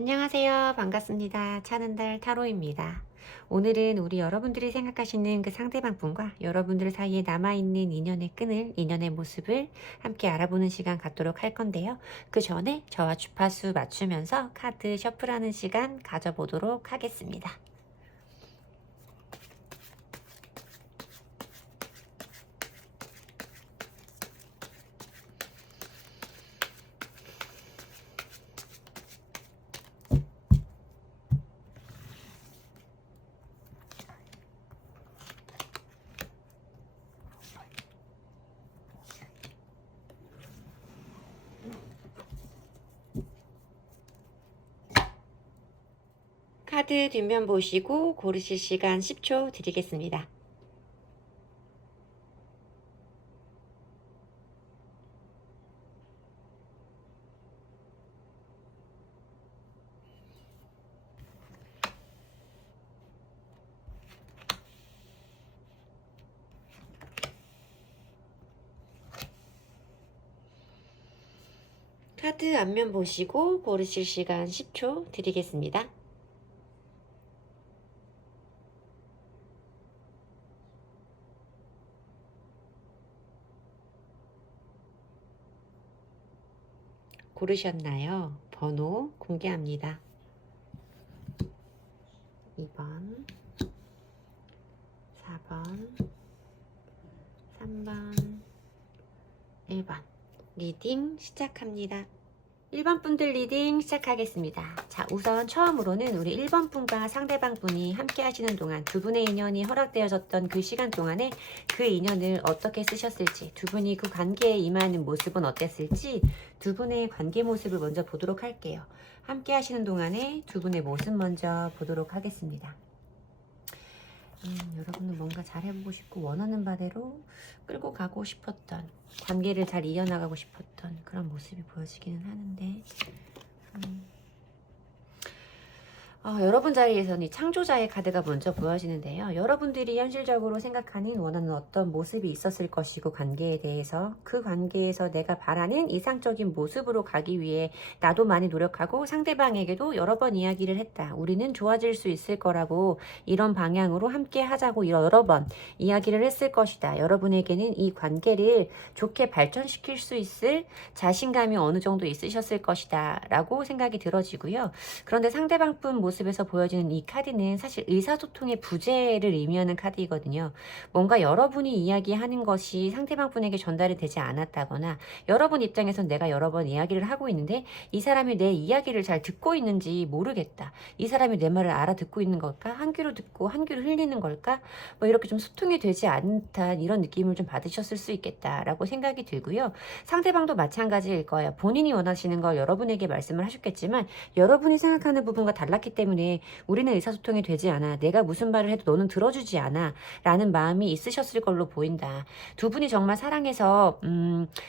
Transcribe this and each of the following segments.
안녕하세요. 반갑습니다. 차는달 타로입니다. 오늘은 우리 여러분들이 생각하시는 그 상대방 분과 여러분들 사이에 남아있는 인연의 끈을, 인연의 모습을 함께 알아보는 시간 갖도록 할 건데요. 그 전에 저와 주파수 맞추면서 카드 셔플하는 시간 가져보도록 하겠습니다. 카드 뒷면 보시고 고르실 시간 10초 드리겠습니다. 카드 앞면 보시고 고르실 시간 10초 드리겠습니다. 고르셨나요? 번호 공개합니다. 2번, 4번, 3번, 1번. 리딩 시작합니다. 1번 분들 리딩 시작하겠습니다. 자, 우선 처음으로는 우리 1번 분과 상대방 분이 함께 하시는 동안 두 분의 인연이 허락되어졌던 그 시간 동안에 그 인연을 어떻게 쓰셨을지, 두 분이 그 관계에 임하는 모습은 어땠을지 두 분의 관계 모습을 먼저 보도록 할게요. 함께 하시는 동안에 두 분의 모습 먼저 보도록 하겠습니다. 여러분은 뭔가 잘해보고 싶고 원하는 바대로 끌고 가고 싶었던, 관계를 잘 이어나가고 싶었던 그런 모습이 보여지기는 하는데 여러분 자리에서는 이 창조자의 카드가 먼저 보여지는데요. 여러분들이 현실적으로 생각하는 원하는 어떤 모습이 있었을 것이고, 관계에 대해서 그 관계에서 내가 바라는 이상적인 모습으로 가기 위해 나도 많이 노력하고 상대방에게도 여러 번 이야기를 했다. 우리는 좋아질 수 있을 거라고, 이런 방향으로 함께 하자고 여러 번 이야기를 했을 것이다. 여러분에게는 이 관계를 좋게 발전시킬 수 있을 자신감이 어느 정도 있으셨을 것이다 라고 생각이 들어지고요. 그런데 상대방 분 모습에서 보여지는 이 카드는 사실 의사소통의 부재를 의미하는 카드이거든요. 뭔가 여러분이 이야기하는 것이 상대방 분에게 전달이 되지 않았다거나, 여러분 입장에선 내가 여러 번 이야기를 하고 있는데 이 사람이 내 이야기를 잘 듣고 있는지 모르겠다. 이 사람이 내 말을 알아듣고 있는 걸까? 한 귀로 듣고 한 귀로 흘리는 걸까? 뭐 이렇게 좀 소통이 되지 않듯한 이런 느낌을 좀 받으셨을 수 있겠다라고 생각이 들고요. 상대방도 마찬가지일 거예요. 본인이 원하시는 걸 여러분에게 말씀을 하셨겠지만 여러분이 생각하는 부분과 달랐기 때문에 우리는 의사소통이 되지 않아, 내가 무슨 말을 해도 너는 들어주지 않아 라는 마음이 있으셨을 걸로 보인다. 두 분이 정말 사랑해서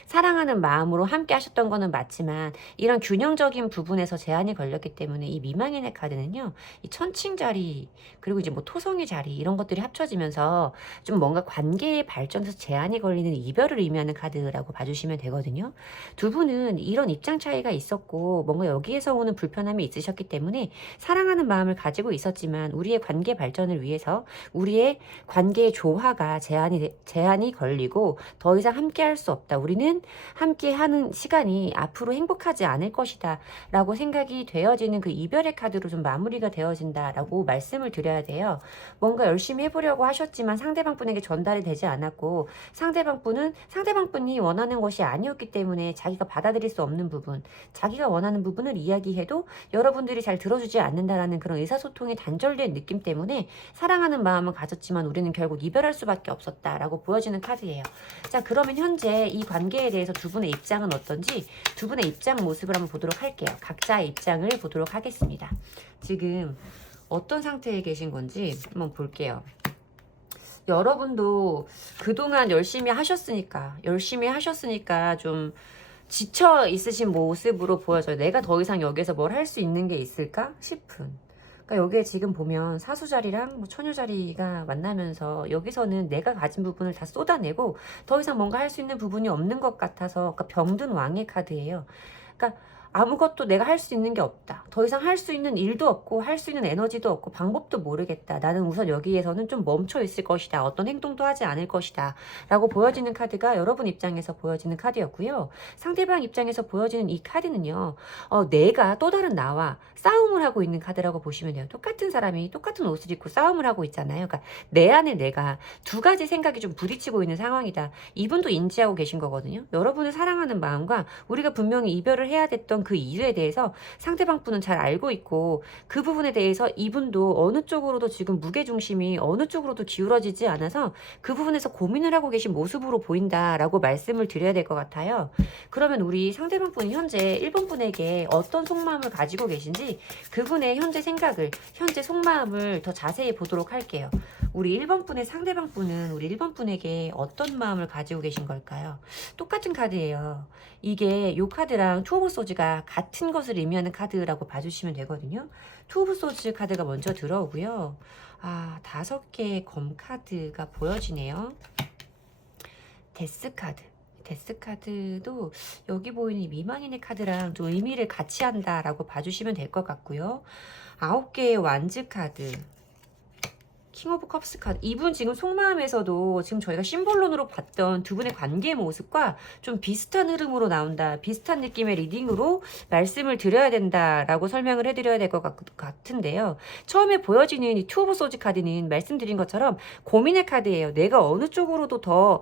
사랑하는 마음으로 함께 하셨던 거는 맞지만 이런 균형적인 부분에서 제한이 걸렸기 때문에 이 미망인의 카드는요, 이 천칭 자리 그리고 이제 뭐 토성의 자리 이런 것들이 합쳐지면서 좀 뭔가 관계의 발전에서 제한이 걸리는 이별을 의미하는 카드라고 봐주시면 되거든요. 두 분은 이런 입장 차이가 있었고 뭔가 여기에서 오는 불편함이 있으셨기 때문에 사랑하는 마음을 가지고 있었지만 우리의 관계 발전을 위해서 우리의 관계의 조화가 제한이 걸리고 더 이상 함께 할 수 없다. 우리는 함께 하는 시간이 앞으로 행복하지 않을 것이다 라고 생각이 되어지는 그 이별의 카드로 좀 마무리가 되어진다 라고 말씀을 드려야 돼요. 뭔가 열심히 해보려고 하셨지만 상대방 분에게 전달이 되지 않았고, 상대방 분이 원하는 것이 아니었기 때문에 자기가 받아들일 수 없는 부분, 자기가 원하는 부분을 이야기해도 여러분들이 잘 들어주지 않는다라는 그런 의사소통이 단절된 느낌 때문에 사랑하는 마음은 가졌지만 우리는 결국 이별할 수밖에 없었다라고 보여지는 카드예요. 자, 그러면 현재 이 관계에 대해서 두 분의 입장은 어떤지 두 분의 입장 모습을 한번 보도록 할게요. 각자의 입장을 보도록 하겠습니다. 지금 어떤 상태에 계신 건지 한번 볼게요. 여러분도 그동안 열심히 하셨으니까 좀 지쳐 있으신 모습으로 보여져요. 내가 더 이상 여기에서 뭘 할 수 있는 게 있을까 싶은. 그러니까 여기에 지금 보면 사수 자리랑 뭐 처녀 자리가 만나면서 여기서는 내가 가진 부분을 다 쏟아내고 더 이상 뭔가 할 수 있는 부분이 없는 것 같아서, 그러니까 병든 왕의 카드예요. 그러니까 아무것도 내가 할 수 있는 게 없다. 더 이상 할 수 있는 일도 없고 할 수 있는 에너지도 없고 방법도 모르겠다. 나는 우선 여기에서는 좀 멈춰 있을 것이다. 어떤 행동도 하지 않을 것이다. 라고 보여지는 카드가 여러분 입장에서 보여지는 카드였고요. 상대방 입장에서 보여지는 이 카드는요. 내가 또 다른 나와 싸움을 하고 있는 카드라고 보시면 돼요. 똑같은 사람이 똑같은 옷을 입고 싸움을 하고 있잖아요. 그러니까 내 안에 내가 두 가지 생각이 좀 부딪히고 있는 상황이다. 이분도 인지하고 계신 거거든요. 여러분을 사랑하는 마음과 우리가 분명히 이별을 해야 됐던 그 이유에 대해서 상대방 분은 잘 알고 있고 그 부분에 대해서 이분도 어느 쪽으로도 지금 무게중심이 어느 쪽으로도 기울어지지 않아서 그 부분에서 고민을 하고 계신 모습으로 보인다라고 말씀을 드려야 될 것 같아요. 그러면 우리 상대방 분이 현재 1번 분에게 어떤 속마음을 가지고 계신지 그분의 현재 생각을 현재 속마음을 더 자세히 보도록 할게요. 우리 1번 분의 상대방 분은 우리 1번 분에게 어떤 마음을 가지고 계신 걸까요? 똑같은 카드예요. 이게 요 카드랑 투 오브 소즈가 같은 것을 의미하는 카드라고 봐주시면 되거든요. 투 오브 소즈 카드가 먼저 들어오고요. 5개의 검 카드가 보여지네요. 데스 카드. 데스 카드도 여기 보이는 이 미망인의 카드랑 좀 의미를 같이 한다라고 봐주시면 될 것 같고요. 9개의 완즈 카드. 킹 오브 컵스 카드. 이분 지금 속마음에서도 지금 저희가 심볼론으로 봤던 두 분의 관계 모습과 좀 비슷한 흐름으로 나온다. 비슷한 느낌의 리딩으로 말씀을 드려야 된다라고 설명을 해드려야 될 것 같은데요. 처음에 보여지는 이 투 오브 소즈 카드는 말씀드린 것처럼 고민의 카드예요. 내가 어느 쪽으로도 더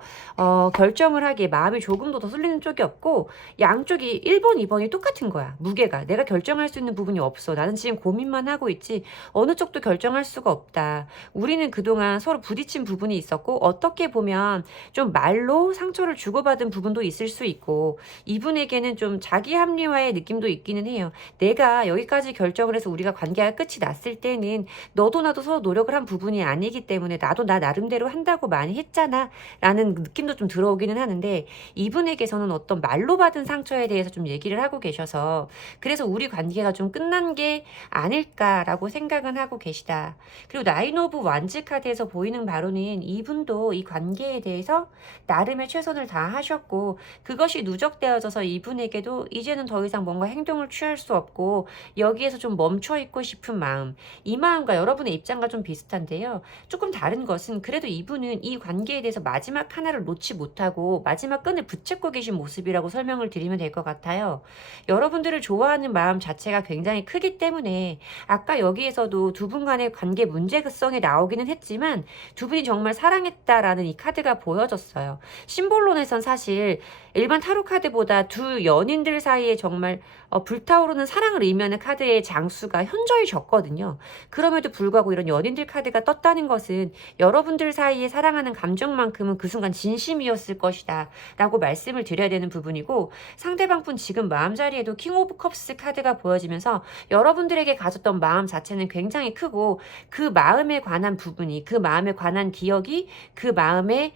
결정을 하기에 마음이 조금도 더 쏠리는 쪽이 없고 양쪽이 1번, 2번이 똑같은 거야. 무게가. 내가 결정할 수 있는 부분이 없어. 나는 지금 고민만 하고 있지 어느 쪽도 결정할 수가 없다. 우리는 그동안 서로 부딪힌 부분이 있었고 어떻게 보면 좀 말로 상처를 주고받은 부분도 있을 수 있고 이분에게는 좀 자기 합리화의 느낌도 있기는 해요. 내가 여기까지 결정을 해서 우리가 관계가 끝이 났을 때는 너도 나도 서로 노력을 한 부분이 아니기 때문에 나도 나 나름대로 한다고 많이 했잖아 라는 느낌도 좀 들어오기는 하는데 이분에게서는 어떤 말로 받은 상처에 대해서 좀 얘기를 하고 계셔서 그래서 우리 관계가 좀 끝난 게 아닐까라고 생각은 하고 계시다. 그리고 나인 오브 완즈 카드에서 보이는 바로는 이분도 이 관계에 대해서 나름의 최선을 다하셨고 그것이 누적되어져서 이분에게도 이제는 더 이상 뭔가 행동을 취할 수 없고 여기에서 좀 멈춰 있고 싶은 마음, 이 마음과 여러분의 입장과 좀 비슷한데요. 조금 다른 것은 그래도 이분은 이 관계에 대해서 마지막 하나를 놓지 못하고 마지막 끈을 붙잡고 계신 모습이라고 설명을 드리면 될 것 같아요. 여러분들을 좋아하는 마음 자체가 굉장히 크기 때문에 아까 여기에서도 두 분 간의 관계 문제성이 나오기는 했지만 두 분이 정말 사랑했다라는 이 카드가 보여졌어요. 심볼론에선 사실 일반 타로 카드보다 두 연인들 사이에 정말 불타오르는 사랑을 의미하는 카드의 장수가 현저히 적거든요. 그럼에도 불구하고 이런 연인들 카드가 떴다는 것은 여러분들 사이에 사랑하는 감정만큼은 그 순간 진심이었을 것이다 라고 말씀을 드려야 되는 부분이고 상대방 분 지금 마음자리에도 킹 오브 컵스 카드가 보여지면서 여러분들에게 가졌던 마음 자체는 굉장히 크고 그 마음에 관한 부분이 그 마음에 관한 기억이 그 마음에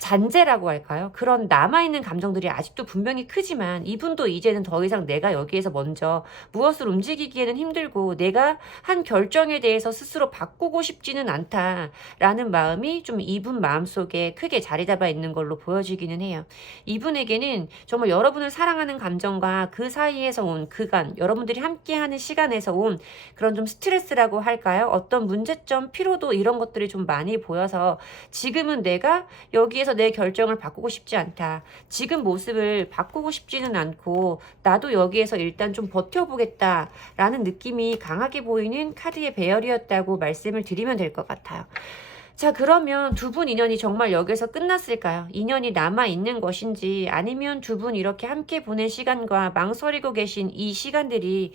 잔재라고 할까요? 그런 남아있는 감정들이 아직도 분명히 크지만 이분도 이제는 더 이상 내가 여기에서 먼저 무엇을 움직이기에는 힘들고 내가 한 결정에 대해서 스스로 바꾸고 싶지는 않다라는 마음이 좀 이분 마음속에 크게 자리 잡아 있는 걸로 보여지기는 해요. 이분에게는 정말 여러분을 사랑하는 감정과 그 사이에서 온 그간 여러분들이 함께하는 시간에서 온 그런 좀 스트레스라고 할까요? 어떤 문제점, 피로도 이런 것들이 좀 많이 보여서 지금은 내가 여기에서 내 결정을 바꾸고 싶지 않다. 지금 모습을 바꾸고 싶지는 않고 나도 여기에서 일단 좀 버텨보겠다라는 느낌이 강하게 보이는 카드의 배열이었다고 말씀을 드리면 될 것 같아요. 자, 그러면 두 분 인연이 정말 여기서 끝났을까요? 인연이 남아있는 것인지 아니면 두 분 이렇게 함께 보낸 시간과 망설이고 계신 이 시간들이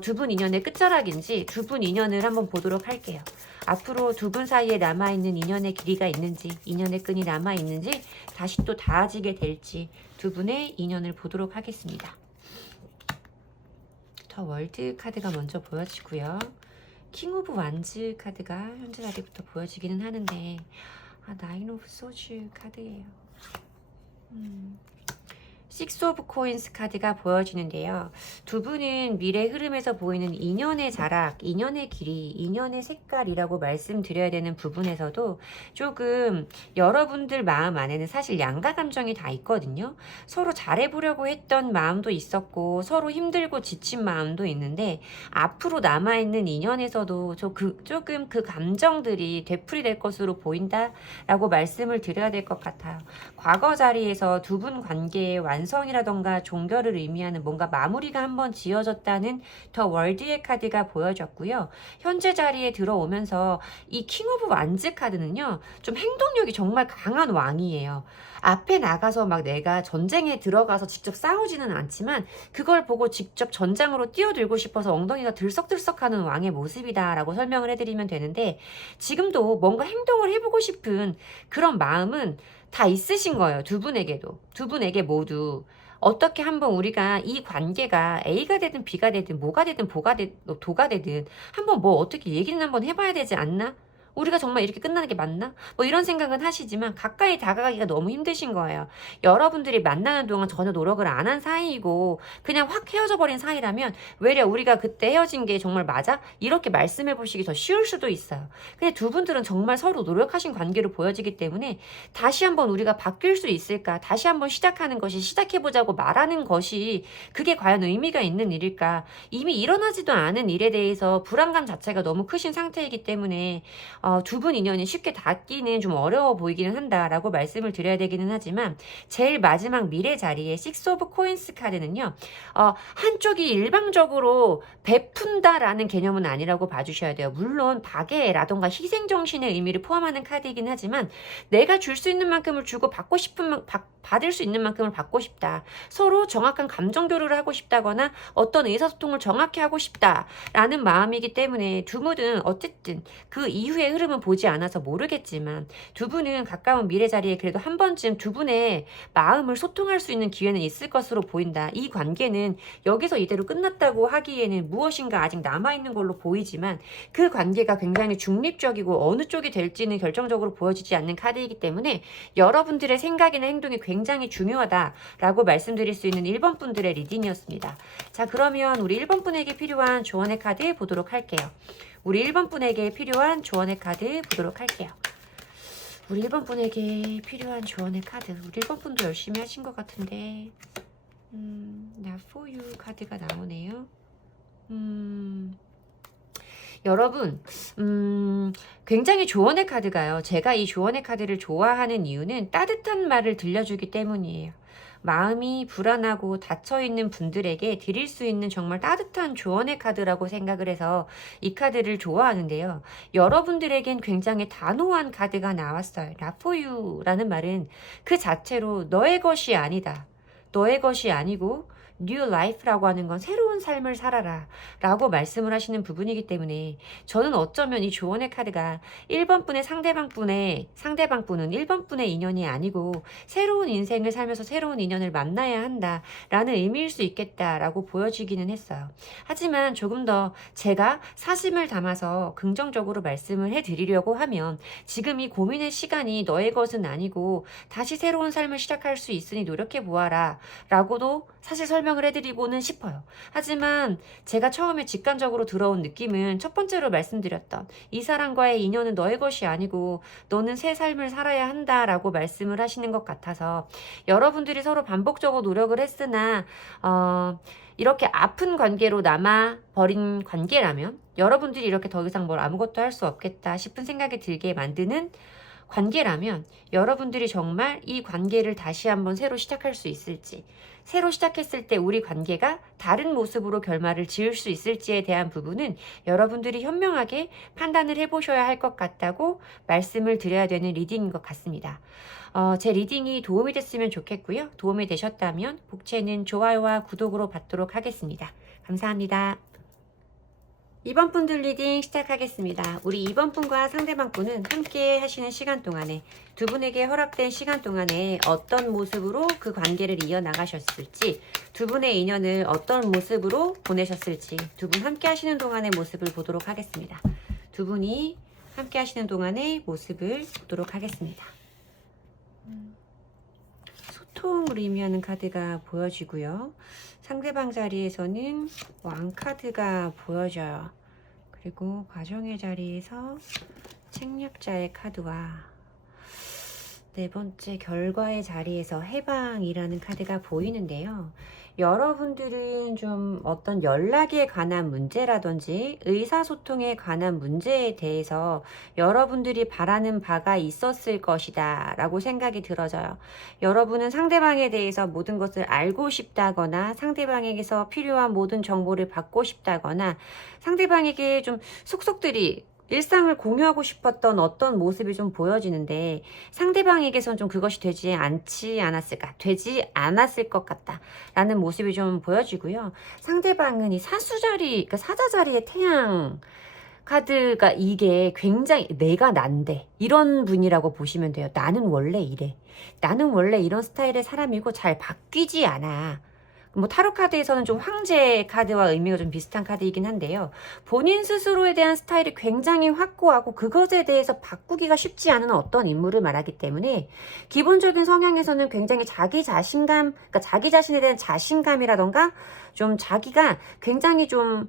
두 분 인연의 끝자락인지 두 분 인연을 한번 보도록 할게요. 앞으로 두 분 사이에 남아있는 인연의 길이가 있는지 인연의 끈이 남아있는지 다시 또 닿아지게 될지 두 분의 인연을 보도록 하겠습니다. 더 월드 카드가 먼저 보여지고요. 킹 오브 완즈 카드가 현재 자리부터 보여지기는 하는데 나인 오브 소즈 카드예요. 식스 오브 코인스 카드가 보여지는데요. 두 분은 미래 흐름에서 보이는 인연의 자락, 인연의 길이, 인연의 색깔이라고 말씀드려야 되는 부분에서도 조금 여러분들 마음 안에는 사실 양가 감정이 다 있거든요. 서로 잘해보려고 했던 마음도 있었고 서로 힘들고 지친 마음도 있는데 앞으로 남아있는 인연에서도 조금 그 감정들이 되풀이될 것으로 보인다라고 말씀을 드려야 될 것 같아요. 과거 자리에서 두 분 관계의 완성이라던가 종결을 의미하는 뭔가 마무리가 한번 지어졌다는 더 월드의 카드가 보여졌고요. 현재 자리에 들어오면서 이 킹 오브 완즈 카드는요, 좀 행동력이 정말 강한 왕이에요. 앞에 나가서 막 내가 전쟁에 들어가서 직접 싸우지는 않지만 그걸 보고 직접 전장으로 뛰어들고 싶어서 엉덩이가 들썩들썩하는 왕의 모습이다라고 설명을 해드리면 되는데, 지금도 뭔가 행동을 해보고 싶은 그런 마음은 다 있으신 거예요. 두 분에게도. 두 분에게 모두. 어떻게 한번 우리가 이 관계가 A가 되든 B가 되든 뭐가 되든 도가 되든 한번 뭐 어떻게 얘기는 한번 해봐야 되지 않나? 우리가 정말 이렇게 끝나는 게 맞나? 뭐 이런 생각은 하시지만 가까이 다가가기가 너무 힘드신 거예요. 여러분들이 만나는 동안 전혀 노력을 안 한 사이이고 그냥 확 헤어져 버린 사이라면 외려 우리가 그때 헤어진 게 정말 맞아? 이렇게 말씀해 보시기 더 쉬울 수도 있어요. 근데 두 분들은 정말 서로 노력하신 관계로 보여지기 때문에 다시 한번 우리가 바뀔 수 있을까? 다시 한번 시작하는 것이 시작해보자고 말하는 것이 그게 과연 의미가 있는 일일까? 이미 일어나지도 않은 일에 대해서 불안감 자체가 너무 크신 상태이기 때문에 두 분 인연이 쉽게 닿기는 좀 어려워 보이기는 한다라고 말씀을 드려야 되기는 하지만, 제일 마지막 미래 자리에 식스 오브 코인스 카드는요, 한쪽이 일방적으로 베푼다라는 개념은 아니라고 봐주셔야 돼요. 물론 박애라던가 희생정신의 의미를 포함하는 카드이긴 하지만 내가 줄 수 있는 만큼을 주고 받고 싶은 받을 수 있는 만큼을 받고 싶다. 서로 정확한 감정 교류를 하고 싶다거나 어떤 의사소통을 정확히 하고 싶다라는 마음이기 때문에 두 분은 어쨌든 그 이후의 흐름은 보지 않아서 모르겠지만 두 분은 가까운 미래 자리에 그래도 한 번쯤 두 분의 마음을 소통할 수 있는 기회는 있을 것으로 보인다. 이 관계는 여기서 이대로 끝났다고 하기에는 무엇인가 아직 남아있는 걸로 보이지만 그 관계가 굉장히 중립적이고 어느 쪽이 될지는 결정적으로 보여지지 않는 카드이기 때문에 여러분들의 생각이나 행동이 굉장히 중요하다라고 말씀드릴 수 있는 1번 분들의 리딩이었습니다. 자, 그러면 우리 1번 분에게 필요한 조언의 카드 보도록 할게요. 우리 1번 분에게 필요한 조언의 카드 보도록 할게요. 우리 1번 분에게 필요한 조언의 카드. 우리 1번 분도 열심히 하신 것 같은데 나 for you 카드가 나오네요. 여러분, 굉장히 조언의 카드가요. 제가 이 조언의 카드를 좋아하는 이유는 따뜻한 말을 들려주기 때문이에요. 마음이 불안하고 닫혀있는 분들에게 드릴 수 있는 정말 따뜻한 조언의 카드라고 생각을 해서 이 카드를 좋아하는데요. 여러분들에겐 굉장히 단호한 카드가 나왔어요. Not for you 라는 말은 그 자체로 너의 것이 아니다. 너의 것이 아니고 New Life라고 하는 건 새로운 삶을 살아라 라고 말씀을 하시는 부분이기 때문에 저는 어쩌면 이 조언의 카드가 1번 분의 상대방 분은 1번 분의 인연이 아니고 새로운 인생을 살면서 새로운 인연을 만나야 한다 라는 의미일 수 있겠다 라고 보여지기는 했어요. 하지만 조금 더 제가 사심을 담아서 긍정적으로 말씀을 해드리려고 하면 지금 이 고민의 시간이 너의 것은 아니고 다시 새로운 삶을 시작할 수 있으니 노력해 보아라 라고도 사실 설명을 해드리고는 싶어요. 하지만 제가 처음에 직관적으로 들어온 느낌은 첫 번째로 말씀드렸던 이 사람과의 인연은 너의 것이 아니고 너는 새 삶을 살아야 한다라고 말씀을 하시는 것 같아서 여러분들이 서로 반복적으로 노력을 했으나 이렇게 아픈 관계로 남아버린 관계라면 여러분들이 이렇게 더 이상 뭘 아무것도 할 수 없겠다 싶은 생각이 들게 만드는 관계라면 여러분들이 정말 이 관계를 다시 한번 새로 시작할 수 있을지, 새로 시작했을 때 우리 관계가 다른 모습으로 결말을 지을 수 있을지에 대한 부분은 여러분들이 현명하게 판단을 해보셔야 할 것 같다고 말씀을 드려야 되는 리딩인 것 같습니다. 제 리딩이 도움이 됐으면 좋겠고요. 도움이 되셨다면 복채는 좋아요와 구독으로 받도록 하겠습니다. 감사합니다. 2번 분들 리딩 시작하겠습니다. 우리 2번 분과 상대방 분은 함께 하시는 시간 동안에 두 분에게 허락된 시간 동안에 어떤 모습으로 그 관계를 이어나가셨을지, 두 분의 인연을 어떤 모습으로 보내셨을지 두 분 함께 하시는 동안의 모습을 보도록 하겠습니다. 두 분이 함께 하시는 동안의 모습을 보도록 하겠습니다. 소통을 의미하는 카드가 보여지고요. 상대방 자리에서는 왕카드가 보여져요. 그리고 가정의 자리에서 책략자의 카드와 네 번째 결과의 자리에서 해방이라는 카드가 보이는데요. 여러분들은 좀 어떤 연락에 관한 문제라든지 의사소통에 관한 문제에 대해서 여러분들이 바라는 바가 있었을 것이다 라고 생각이 들어져요. 여러분은 상대방에 대해서 모든 것을 알고 싶다거나 상대방에게서 필요한 모든 정보를 받고 싶다거나 상대방에게 좀 속속들이 일상을 공유하고 싶었던 어떤 모습이 좀 보여지는데 상대방에게선 좀 그것이 되지 않았을 것 같다 라는 모습이 좀 보여지고요. 상대방은 이 사수자리, 그러니까 사자자리의 태양 카드가 이게 굉장히 내가 난데 이런 분이라고 보시면 돼요. 나는 원래 이래. 나는 원래 이런 스타일의 사람이고 잘 바뀌지 않아. 뭐 타로 카드에서는 좀 황제 카드와 의미가 좀 비슷한 카드이긴 한데요. 본인 스스로에 대한 스타일이 굉장히 확고하고 그것에 대해서 바꾸기가 쉽지 않은 어떤 인물을 말하기 때문에 기본적인 성향에서는 굉장히 자기 자신감, 그러니까 자기 자신에 대한 자신감이라던가 좀 자기가 굉장히 좀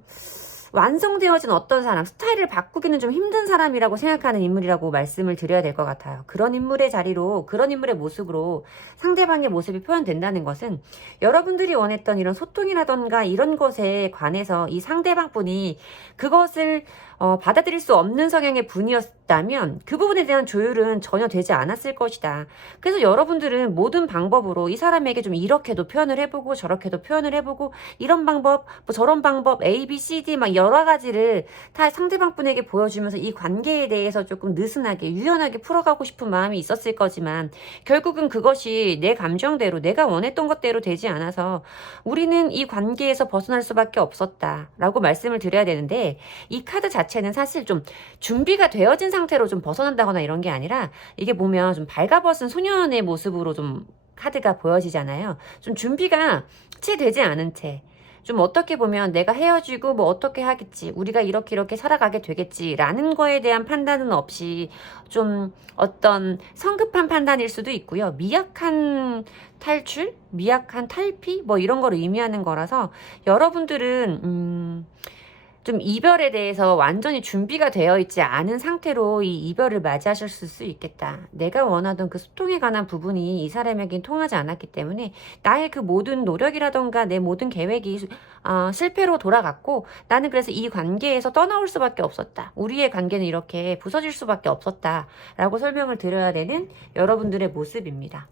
완성되어진 어떤 사람, 스타일을 바꾸기는 좀 힘든 사람이라고 생각하는 인물이라고 말씀을 드려야 될 것 같아요. 그런 인물의 자리로, 그런 인물의 모습으로 상대방의 모습이 표현된다는 것은 여러분들이 원했던 이런 소통이라던가 이런 것에 관해서 이 상대방 분이 그것을 받아들일 수 없는 성향의 분이었다면 그 부분에 대한 조율은 전혀 되지 않았을 것이다. 그래서 여러분들은 모든 방법으로 이 사람에게 좀 이렇게도 표현을 해보고 저렇게도 표현을 해보고 이런 방법, 뭐 저런 방법, A, B, C, D 막 여러 가지를 다 상대방 분에게 보여주면서 이 관계에 대해서 조금 느슨하게 유연하게 풀어가고 싶은 마음이 있었을 거지만 결국은 그것이 내 감정대로 내가 원했던 것대로 되지 않아서 우리는 이 관계에서 벗어날 수밖에 없었다라고 말씀을 드려야 되는데 이 카드 자체는 사실 좀 준비가 되어진 상태로 좀 벗어난다거나 이런 게 아니라 이게 보면 좀 발가벗은 소년의 모습으로 좀 카드가 보여지잖아요. 좀 준비가 채 되지 않은 채 좀 어떻게 보면 내가 헤어지고 뭐 어떻게 하겠지 우리가 이렇게 살아가게 되겠지 라는 거에 대한 판단은 없이 좀 어떤 성급한 판단일 수도 있고요. 미약한 탈출? 미약한 탈피? 뭐 이런 걸 의미하는 거라서 여러분들은 좀 이별에 대해서 완전히 준비가 되어 있지 않은 상태로 이 이별을 맞이하실 수 있겠다. 내가 원하던 그 소통에 관한 부분이 이 사람에겐 통하지 않았기 때문에 나의 그 모든 노력이라던가 내 모든 계획이 실패로 돌아갔고 나는 그래서 이 관계에서 떠나올 수밖에 없었다. 우리의 관계는 이렇게 부서질 수밖에 없었다. 라고 설명을 드려야 되는 여러분들의 모습입니다.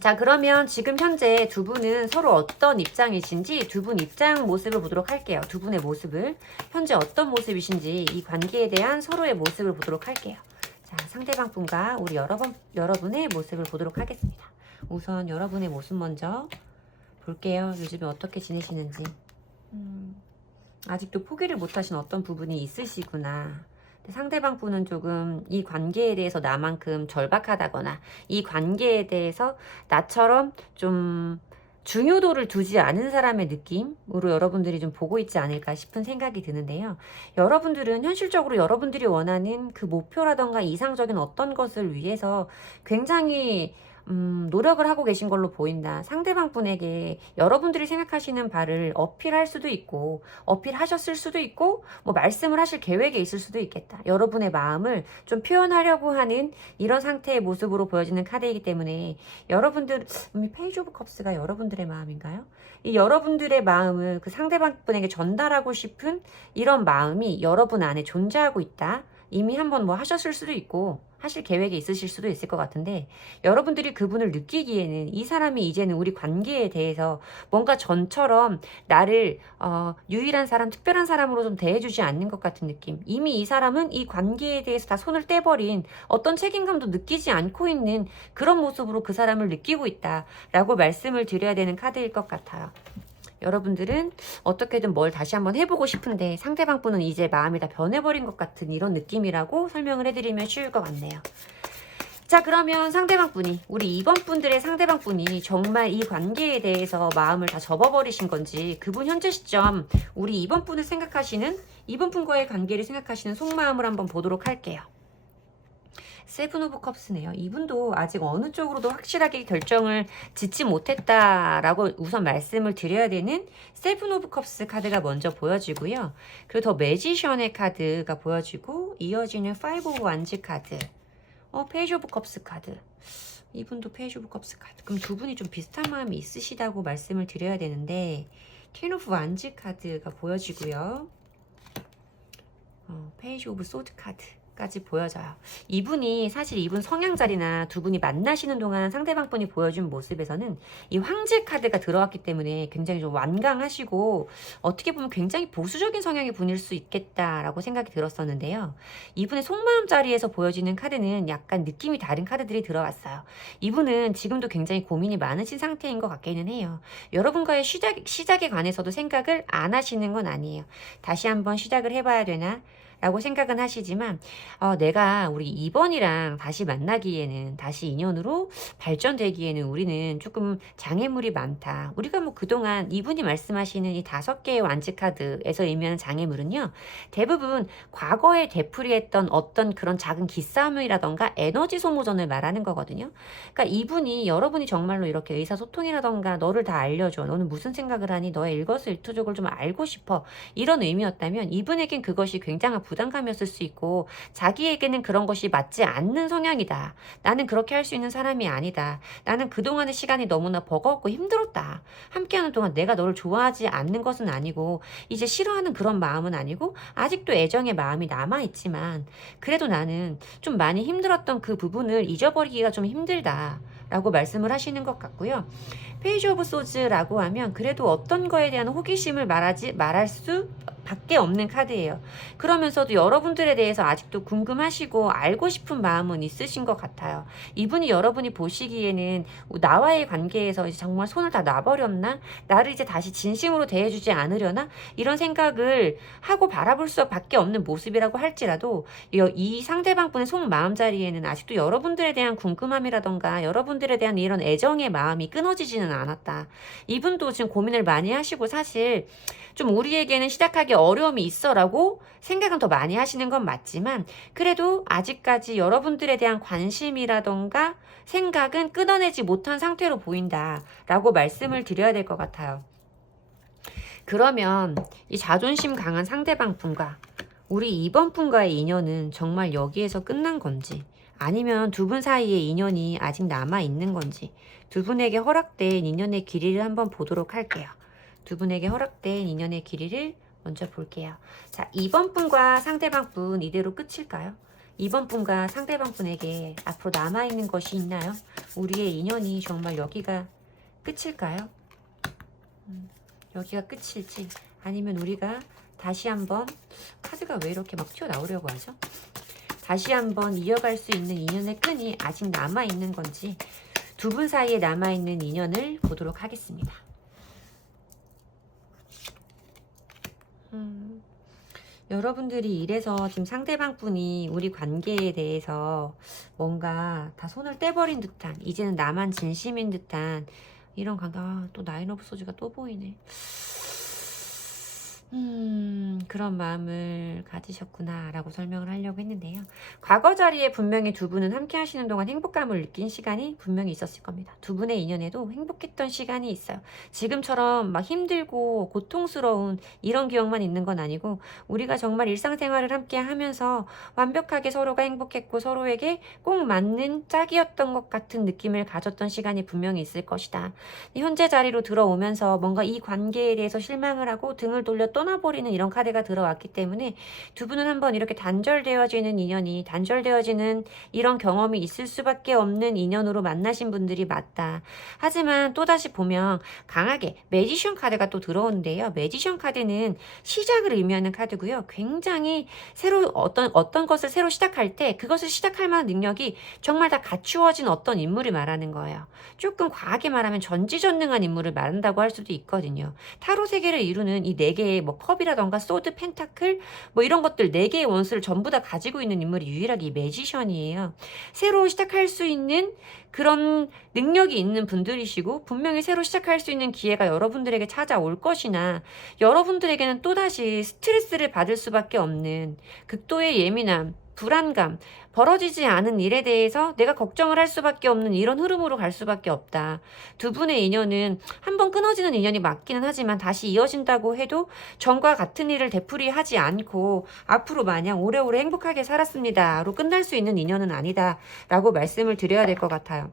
자, 그러면 지금 현재 두 분은 서로 어떤 입장이신지 두 분 입장 모습을 보도록 할게요. 두 분의 모습을 현재 어떤 모습이신지 이 관계에 대한 서로의 모습을 보도록 할게요. 자, 상대방 분과 우리 여러분의 모습을 보도록 하겠습니다. 우선 여러분의 모습 먼저 볼게요. 요즘에 어떻게 지내시는지. 아직도 포기를 못하신 어떤 부분이 있으시구나. 상대방 분은 조금 이 관계에 대해서 나만큼 절박하다거나 이 관계에 대해서 나처럼 좀 중요도를 두지 않은 사람의 느낌으로 여러분들이 좀 보고 있지 않을까 싶은 생각이 드는데요. 여러분들은 현실적으로 여러분들이 원하는 그 목표라던가 이상적인 어떤 것을 위해서 굉장히 노력을 하고 계신 걸로 보인다. 상대방 분에게 여러분들이 생각하시는 바를 어필할 수도 있고 어필하셨을 수도 있고 뭐 말씀을 하실 계획에 있을 수도 있겠다. 여러분의 마음을 좀 표현하려고 하는 이런 상태의 모습으로 보여지는 카드이기 때문에 여러분들 페이지 오브 컵스가 여러분들의 마음인가요? 이 여러분들의 마음을 그 상대방 분에게 전달하고 싶은 이런 마음이 여러분 안에 존재하고 있다. 이미 한번 뭐 하셨을 수도 있고 하실 계획이 있으실 수도 있을 것 같은데 여러분들이 그분을 느끼기에는 이 사람이 이제는 우리 관계에 대해서 뭔가 전처럼 나를 유일한 사람, 특별한 사람으로 좀 대해주지 않는 것 같은 느낌. 이미 이 사람은 이 관계에 대해서 다 손을 떼버린 어떤 책임감도 느끼지 않고 있는 그런 모습으로 그 사람을 느끼고 있다라고 말씀을 드려야 되는 카드일 것 같아요. 여러분들은 어떻게든 뭘 다시 한번 해보고 싶은데 상대방 분은 이제 마음이 다 변해버린 것 같은 이런 느낌이라고 설명을 해드리면 쉬울 것 같네요. 자, 그러면 상대방 분이 우리 2번 분들의 상대방 분이 정말 이 관계에 대해서 마음을 다 접어버리신 건지 그분 현재 시점 우리 2번 분을 생각하시는 2번 분과의 관계를 생각하시는 속마음을 한번 보도록 할게요. 세븐 오브 컵스네요. 이분도 아직 어느 쪽으로도 확실하게 결정을 짓지 못했다라고 우선 말씀을 드려야 되는 세븐 오브 컵스 카드가 먼저 보여지고요. 그리고 더 매지션의 카드가 보여지고 이어지는 파이브 오브 완즈 카드, 페이지 오브 컵스 카드. 이분도 페이지 오브 컵스 카드. 그럼 두 분이 좀 비슷한 마음이 있으시다고 말씀을 드려야 되는데 퀸 오브 완즈 카드가 보여지고요. 페이지 오브 소드 카드까지 보여져요. 이분이 사실 이분 성향자리나 두 분이 만나시는 동안 상대방 분이 보여준 모습에서는 이 황제 카드가 들어왔기 때문에 굉장히 좀 완강하시고 어떻게 보면 굉장히 보수적인 성향의 분일 수 있겠다라고 생각이 들었었는데요. 이분의 속마음 자리에서 보여지는 카드는 약간 느낌이 다른 카드들이 들어왔어요. 이분은 지금도 굉장히 고민이 많으신 상태인 것 같기는 해요. 여러분과의 시작에 관해서도 생각을 안 하시는 건 아니에요. 다시 한번 시작을 해봐야 되나? 라고 생각은 하시지만 내가 우리 2번이랑 다시 만나기에는 다시 인연으로 발전되기에는 우리는 조금 장애물이 많다. 우리가 뭐 그동안 이분이 말씀하시는 이 5개의 완즈 카드에서 의미하는 장애물은요. 대부분 과거에 되풀이했던 어떤 그런 작은 기싸움이라던가 에너지 소모전을 말하는 거거든요. 그러니까 이분이 여러분이 정말로 이렇게 의사소통이라던가 너를 다 알려줘. 너는 무슨 생각을 하니? 너의 일거수일투족을 좀 알고 싶어. 이런 의미였다면 이분에겐 그것이 굉장한 부담감이었을 수 있고 자기에게는 그런 것이 맞지 않는 성향이다. 나는 그렇게 할 수 있는 사람이 아니다. 나는 그동안의 시간이 너무나 버거웠고 힘들었다. 함께하는 동안 내가 너를 좋아하지 않는 것은 아니고 이제 싫어하는 그런 마음은 아니고 아직도 애정의 마음이 남아있지만 그래도 나는 좀 많이 힘들었던 그 부분을 잊어버리기가 좀 힘들다. 라고 말씀을 하시는 것 같고요. 페이지 오브 소즈라고 하면 그래도 어떤 거에 대한 호기심을 말할 수 밖에 없는 카드예요. 그러면서도 여러분들에 대해서 아직도 궁금하시고 알고 싶은 마음은 있으신 것 같아요. 이분이 여러분이 보시기에는 나와의 관계에서 이제 정말 손을 다 놔버렸나? 나를 이제 다시 진심으로 대해주지 않으려나? 이런 생각을 하고 바라볼 수밖에 없는 모습이라고 할지라도 이 상대방 분의 속마음 자리에는 아직도 여러분들에 대한 궁금함이라던가 여러분들에 대한 이런 애정의 마음이 끊어지지는 않았다. 이분도 지금 고민을 많이 하시고 사실 좀 우리에게는 시작하기 어려움이 있어라고 생각은 더 많이 하시는 건 맞지만 그래도 아직까지 여러분들에 대한 관심이라던가 생각은 끊어내지 못한 상태로 보인다라고 말씀을 드려야 될 것 같아요. 그러면 이 자존심 강한 상대방 분과 우리 2번 분과의 인연은 정말 여기에서 끝난 건지 아니면 두 분 사이의 인연이 아직 남아있는 건지 두 분에게 허락된 인연의 길이를 한번 보도록 할게요. 두 분에게 허락된 인연의 길이를 먼저 볼게요. 자, 2번 분과 상대방 분 이대로 끝일까요? 2번 분과 상대방 분에게 앞으로 남아있는 것이 있나요? 우리의 인연이 정말 여기가 끝일까요? 여기가 끝일지 아니면 우리가 다시 한번 카드가 왜 이렇게 막 튀어나오려고 하죠? 다시 한번 이어갈 수 있는 인연의 끈이 아직 남아있는 건지 두 분 사이에 남아있는 인연을 보도록 하겠습니다. 여러분들이 이래서 지금 상대방 분이 우리 관계에 대해서 뭔가 다 손을 떼버린 듯한 이제는 나만 진심인 듯한 이런 관계. 또 나인 오브 소즈가 또 보이네. 그런 마음을 가지셨구나 라고 설명을 하려고 했는데요. 과거 자리에 분명히 두 분은 함께 하시는 동안 행복감을 느낀 시간이 분명히 있었을 겁니다. 두 분의 인연에도 행복했던 시간이 있어요. 지금처럼 막 힘들고 고통스러운 이런 기억만 있는 건 아니고 우리가 정말 일상생활을 함께 하면서 완벽하게 서로가 행복했고 서로에게 꼭 맞는 짝이었던 것 같은 느낌을 가졌던 시간이 분명히 있을 것이다. 현재 자리로 들어오면서 뭔가 이 관계에 대해서 실망을 하고 등을 돌려 떠나버리는 이런 카드가 들어왔기 때문에 두 분은 한번 이렇게 단절되어지는 인연이 단절되어지는 이런 경험이 있을 수밖에 없는 인연으로 만나신 분들이 맞다. 하지만 또다시 보면 강하게 매지션 카드가 또 들어오는데요. 매지션 카드는 시작을 의미하는 카드고요. 굉장히 새로 어떤 것을 새로 시작할 때 그것을 시작할 만한 능력이 정말 다 갖추어진 어떤 인물을 말하는 거예요. 조금 과하게 말하면 전지전능한 인물을 말한다고 할 수도 있거든요. 타로 세계를 이루는 이 4개의 뭐 컵이라던가 소드, 펜타클 뭐 이런 것들 4개의 원수를 전부 다 가지고 있는 인물이 유일하게 이 매지션이에요. 새로 시작할 수 있는 그런 능력이 있는 분들이시고 분명히 새로 시작할 수 있는 기회가 여러분들에게 찾아올 것이나 여러분들에게는 또다시 스트레스를 받을 수밖에 없는 극도의 예민함 불안감, 벌어지지 않은 일에 대해서 내가 걱정을 할 수밖에 없는 이런 흐름으로 갈 수밖에 없다. 두 분의 인연은 한번 끊어지는 인연이 맞기는 하지만 다시 이어진다고 해도 전과 같은 일을 되풀이하지 않고 앞으로 마냥 오래오래 행복하게 살았습니다로 끝날 수 있는 인연은 아니다 라고 말씀을 드려야 될 것 같아요.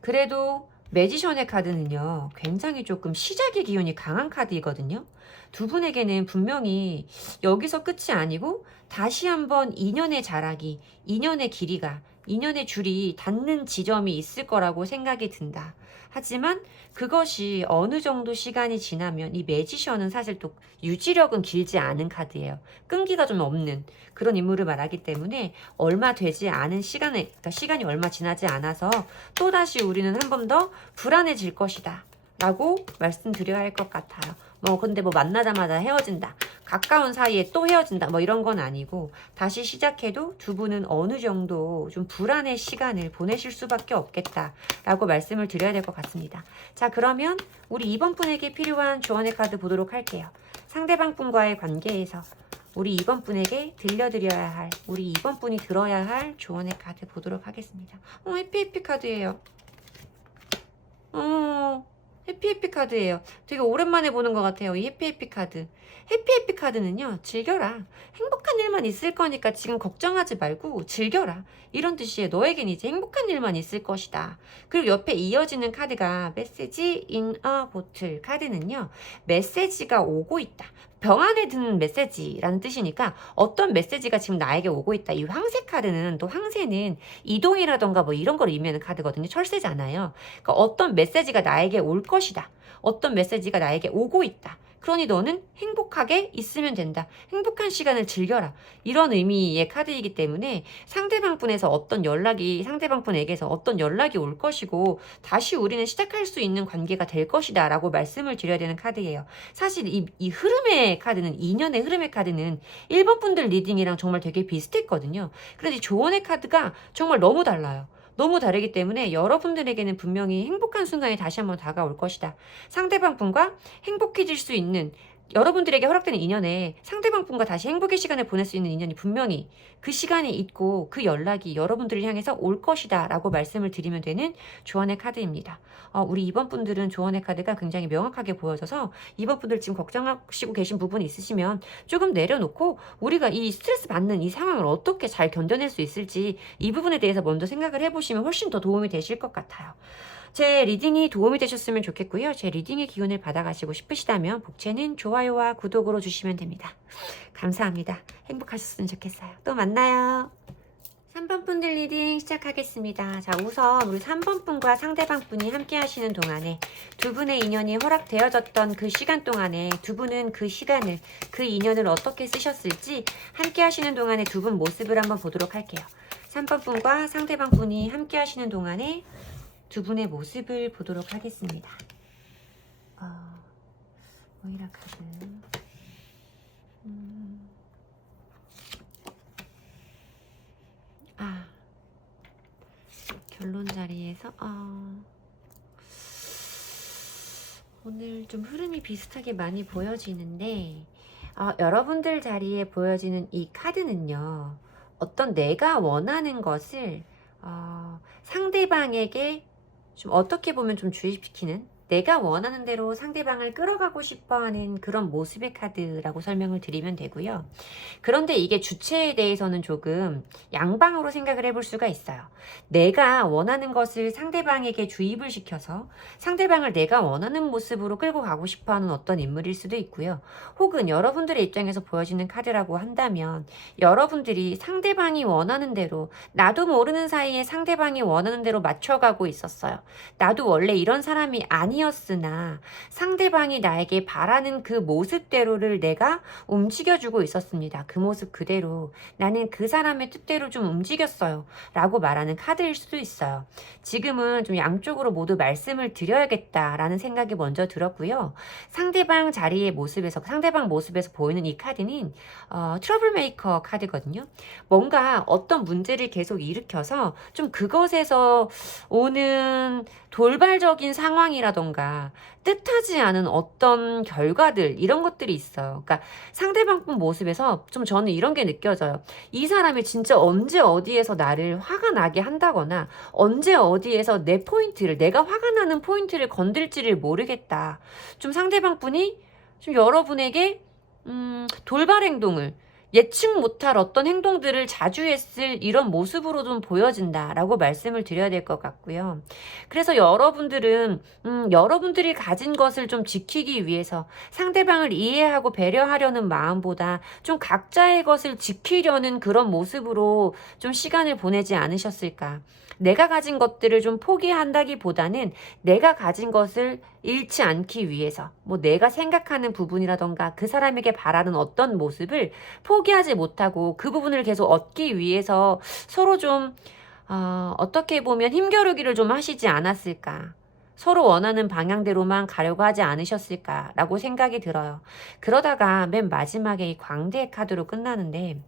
그래도 매지션의 카드는요, 굉장히 조금 시작의 기운이 강한 카드이거든요. 두 분에게는 분명히 여기서 끝이 아니고 다시 한번 인연의 자락이, 인연의 길이가, 인연의 줄이 닿는 지점이 있을 거라고 생각이 든다. 하지만 그것이 어느 정도 시간이 지나면 이 매지션은 사실 또 유지력은 길지 않은 카드예요. 끈기가 좀 없는 그런 인물을 말하기 때문에 얼마 되지 않은 시간에, 그러니까 시간이 얼마 지나지 않아서 또다시 우리는 한 번 더 불안해질 것이다 라고 말씀드려야 할 것 같아요. 근데 만나자마자 헤어진다, 가까운 사이에 또 헤어진다, 이런 건 아니고 다시 시작해도 두 분은 어느 정도 좀 불안의 시간을 보내실 수밖에 없겠다 라고 말씀을 드려야 될 것 같습니다. 자, 그러면 우리 이번 분에게 필요한 조언의 카드 보도록 할게요. 상대방 분과의 관계에서 우리 이번 분에게 들려드려야 할, 우리 이번 분이 들어야 할 조언의 카드 보도록 하겠습니다. 해피 카드예요. 해피 카드예요. 되게 오랜만에 보는 것 같아요. 이 해피 카드. 해피 카드는요, 즐겨라. 행복한 일만 있을 거니까 지금 걱정하지 말고 즐겨라. 이런 뜻이에요. 너에겐 이제 행복한 일만 있을 것이다. 그리고 옆에 이어지는 카드가 메시지 인 어 보틀 카드는요, 메시지가 오고 있다. 병 안에 든 메시지라는 뜻이니까 어떤 메시지가 지금 나에게 오고 있다. 이 황새 카드는, 또 황새는 이동이라던가 이런 걸 의미하는 카드거든요. 철새잖아요. 그러니까 어떤 메시지가 나에게 올 것이다. 어떤 메시지가 나에게 오고 있다. 그러니 너는 행복하게 있으면 된다. 행복한 시간을 즐겨라. 이런 의미의 카드이기 때문에 상대방 분에서 어떤 연락이, 상대방 분에게서 어떤 연락이 올 것이고 다시 우리는 시작할 수 있는 관계가 될 것이다 라고 말씀을 드려야 되는 카드예요. 사실 이 흐름의 카드는, 인연의 흐름의 카드는 1번 분들 리딩이랑 정말 되게 비슷했거든요. 그런데 조언의 카드가 정말 너무 달라요. 너무 다르기 때문에 여러분들에게는 분명히 행복한 순간이 다시 한번 다가올 것이다. 상대방 분과 행복해질 수 있는, 여러분들에게 허락되는 인연에 상대방 분과 다시 행복의 시간을 보낼 수 있는 인연이 분명히 그 시간이 있고 그 연락이 여러분들을 향해서 올 것이다 라고 말씀을 드리면 되는 조언의 카드입니다. 우리 이번 분들은 조언의 카드가 굉장히 명확하게 보여져서 이번 분들 지금 걱정하시고 계신 부분이 있으시면 조금 내려놓고 우리가 이 스트레스 받는 이 상황을 어떻게 잘 견뎌낼 수 있을지 이 부분에 대해서 먼저 생각을 해보시면 훨씬 더 도움이 되실 것 같아요. 제 리딩이 도움이 되셨으면 좋겠고요. 제 리딩의 기운을 받아가시고 싶으시다면 복채는 좋아요와 구독으로 주시면 됩니다. 감사합니다. 행복하셨으면 좋겠어요. 또 만나요. 3번 분들 리딩 시작하겠습니다. 자, 우선 우리 3번 분과 상대방 분이 함께 하시는 동안에 두 분의 인연이 허락되어졌던 그 시간 동안에 두 분은 그 시간을, 그 인연을 어떻게 쓰셨을지 함께 하시는 동안에 두 분 모습을 한번 보도록 할게요. 3번 분과 상대방 분이 함께 하시는 동안에 두 분의 모습을 보도록 하겠습니다. 오이라 카드. 결론 자리에서 오늘 좀 흐름이 비슷하게 많이 보여지는데 여러분들 자리에 보여지는 이 카드는요, 어떤 내가 원하는 것을 상대방에게 좀 어떻게 보면 좀 주입시키는, 내가 원하는 대로 상대방을 끌어가고 싶어하는 그런 모습의 카드라고 설명을 드리면 되고요. 그런데 이게 주체에 대해서는 조금 양방으로 생각을 해볼 수가 있어요. 내가 원하는 것을 상대방에게 주입을 시켜서 상대방을 내가 원하는 모습으로 끌고 가고 싶어하는 어떤 인물일 수도 있고요. 혹은 여러분들의 입장에서 보여지는 카드라고 한다면 여러분들이 상대방이 원하는 대로, 나도 모르는 사이에 상대방이 원하는 대로 맞춰가고 있었어요. 나도 원래 이런 사람이 아니었으나 상대방이 나에게 바라는 그 모습대로를 내가 움직여주고 있었습니다. 그 모습 그대로 나는 그 사람의 뜻대로 좀 움직였어요 라고 말하는 카드일 수도 있어요. 지금은 좀 양쪽으로 모두 말씀을 드려야겠다라는 생각이 먼저 들었고요. 상대방 자리의 모습에서, 상대방 모습에서 보이는 이 카드는 트러블 메이커 카드거든요. 뭔가 어떤 문제를 계속 일으켜서 좀 그것에서 오는 돌발적인 상황이라던가 기분이라던가 뜻하지 않은 어떤 결과들 이런 것들이 있어요. 그러니까 상대방 분 모습에서 좀 저는 이런 게 느껴져요. 이 사람이 진짜 언제 어디에서 나를 화가 나게 한다거나 언제 어디에서 내 포인트를 내가 화가 나는 포인트를 건들지를 모르겠다. 좀 상대방 분이 좀 여러분에게 돌발 행동을 예측 못할 어떤 행동들을 자주 했을 이런 모습으로 좀 보여진다라고 말씀을 드려야 될 것 같고요. 그래서 여러분들은 여러분들이 가진 것을 좀 지키기 위해서 상대방을 이해하고 배려하려는 마음보다 좀 각자의 것을 지키려는 그런 모습으로 좀 시간을 보내지 않으셨을까. 내가 가진 것들을 좀 포기한다기보다는 내가 가진 것을 잃지 않기 위해서 뭐 내가 생각하는 부분이라던가 그 사람에게 바라는 어떤 모습을 포기하지 못하고 그 부분을 계속 얻기 위해서 서로 좀 어떻게 보면 힘겨루기를 좀 하시지 않았을까. 서로 원하는 방향대로만 가려고 하지 않으셨을까라고 생각이 들어요. 그러다가 맨 마지막에 이 광대의 카드로 끝나는데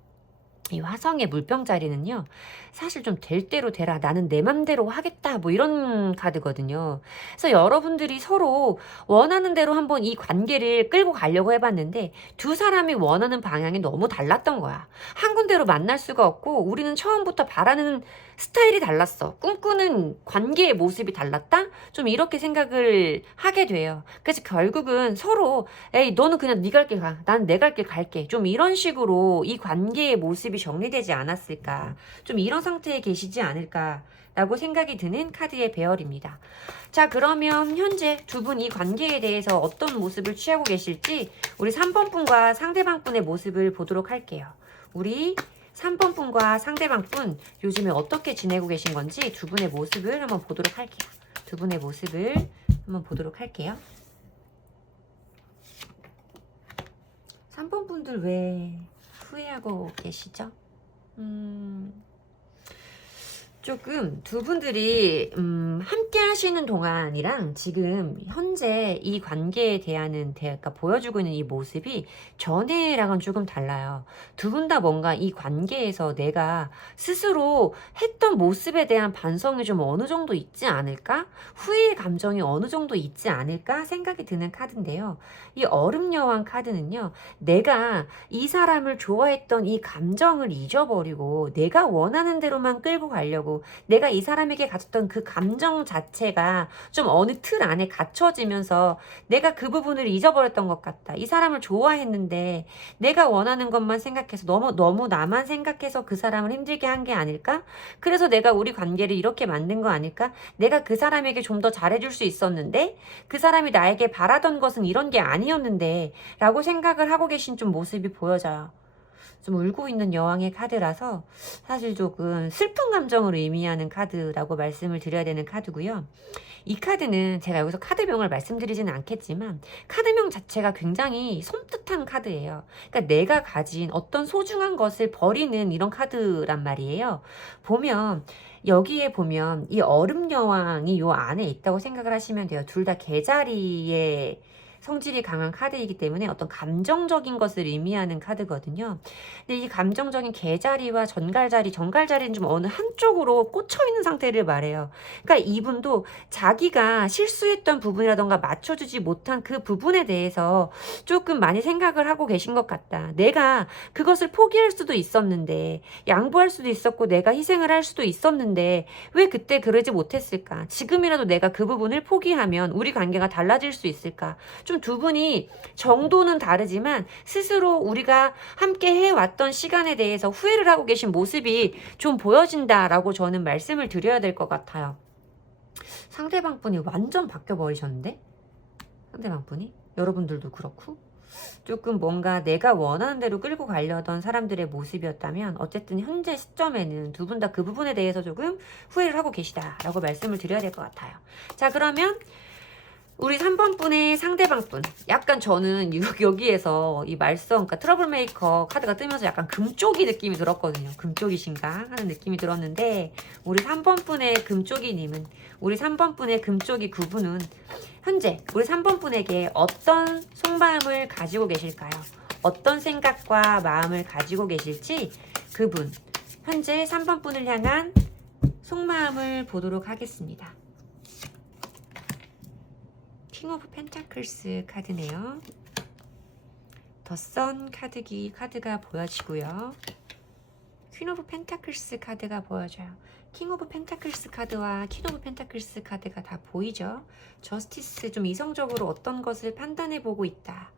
이 화성의 물병자리는요. 사실 좀 될 대로 되라. 나는 내 맘대로 하겠다. 뭐 이런 카드거든요. 그래서 여러분들이 서로 원하는 대로 한번 이 관계를 끌고 가려고 해봤는데 두 사람이 원하는 방향이 너무 달랐던 거야. 한 군데로 만날 수가 없고 우리는 처음부터 바라는 스타일이 달랐어. 꿈꾸는 관계의 모습이 달랐다? 좀 이렇게 생각을 하게 돼요. 그래서 결국은 서로 에이 너는 그냥 네 갈 길 가. 난 내 갈 길 갈게. 좀 이런 식으로 이 관계의 모습이 정리되지 않았을까. 좀 이런 상태에 계시지 않을까라고 생각이 드는 카드의 배열입니다. 자, 그러면 현재 두 분 이 관계에 대해서 어떤 모습을 취하고 계실지 우리 3번 분과 상대방 분의 모습을 보도록 할게요. 우리 3번 분과 상대방 분 요즘에 어떻게 지내고 계신 건지 두 분의 모습을 한번 보도록 할게요. 두 분의 모습을 한번 보도록 할게요. 3번 분들 왜 후회하고 계시죠? 조금 두 분들이 함께 하시는 동안이랑 지금 현재 이 관계에 대한 그러니까 보여주고 있는 이 모습이 전에랑은 조금 달라요. 두 분 다 뭔가 이 관계에서 내가 스스로 했던 모습에 대한 반성이 좀 어느 정도 있지 않을까? 후회의 감정이 어느 정도 있지 않을까 생각이 드는 카드인데요. 이 얼음 여왕 카드는요. 내가 이 사람을 좋아했던 이 감정을 잊어버리고 내가 원하는 대로만 끌고 가려고 내가 이 사람에게 가졌던 그 감정 자체가 좀 어느 틀 안에 갇혀지면서 내가 그 부분을 잊어버렸던 것 같다. 이 사람을 좋아했는데 내가 원하는 것만 생각해서 너무 나만 생각해서 그 사람을 힘들게 한 게 아닐까? 그래서 내가 우리 관계를 이렇게 만든 거 아닐까? 내가 그 사람에게 좀 더 잘해줄 수 있었는데 그 사람이 나에게 바라던 것은 이런 게 아니었는데 라고 생각을 하고 계신 좀 모습이 보여져요. 좀 울고 있는 여왕의 카드라서 사실 조금 슬픈 감정을 의미하는 카드라고 말씀을 드려야 되는 카드고요. 이 카드는 제가 여기서 카드명을 말씀드리지는 않겠지만 카드명 자체가 굉장히 섬뜩한 카드예요. 그러니까 내가 가진 어떤 소중한 것을 버리는 이런 카드란 말이에요. 보면 여기에 보면 이 얼음 여왕이 요 안에 있다고 생각을 하시면 돼요. 둘 다 개자리에 성질이 강한 카드이기 때문에 어떤 감정적인 것을 의미하는 카드거든요. 근데 이 감정적인 개자리와 정갈자리는 좀 어느 한쪽으로 꽂혀있는 상태를 말해요. 그러니까 이분도 자기가 실수했던 부분이라던가 맞춰주지 못한 그 부분에 대해서 조금 많이 생각을 하고 계신 것 같다. 내가 그것을 포기할 수도 있었는데 양보할 수도 있었고 내가 희생을 할 수도 있었는데 왜 그때 그러지 못했을까? 지금이라도 내가 그 부분을 포기하면 우리 관계가 달라질 수 있을까? 좀 두 분이 정도는 다르지만 스스로 우리가 함께 해왔던 시간에 대해서 후회를 하고 계신 모습이 좀 보여진다라고 저는 말씀을 드려야 될 것 같아요. 상대방 분이 완전 바뀌어 버리셨는데? 상대방 분이? 여러분들도 그렇고? 조금 뭔가 내가 원하는 대로 끌고 가려던 사람들의 모습이었다면 어쨌든 현재 시점에는 두 분 다 그 부분에 대해서 조금 후회를 하고 계시다라고 말씀을 드려야 될 것 같아요. 자, 그러면 우리 3번 분의 상대방 분. 약간 저는 여기에서 이 말썽, 그러니까 트러블 메이커 카드가 뜨면서 약간 금쪽이 느낌이 들었거든요. 금쪽이신가 하는 느낌이 들었는데, 우리 3번 분의 금쪽이님은, 우리 3번 분의 금쪽이 그분은 현재 우리 3번 분에게 어떤 속마음을 가지고 계실까요? 어떤 생각과 마음을 가지고 계실지 그분, 현재 3번 분을 향한 속마음을 보도록 하겠습니다. 킹 오브 펜타클스 카드네요. 더 선 카드가 보여지고요. 퀸 오브 펜타클스 카드가 보여져요. 킹 오브 펜타클스 카드와 퀸 오브 펜타클스 카드가 다 보이죠. 저스티스, 좀 이성적으로 어떤 것을 판단해 보고 있다.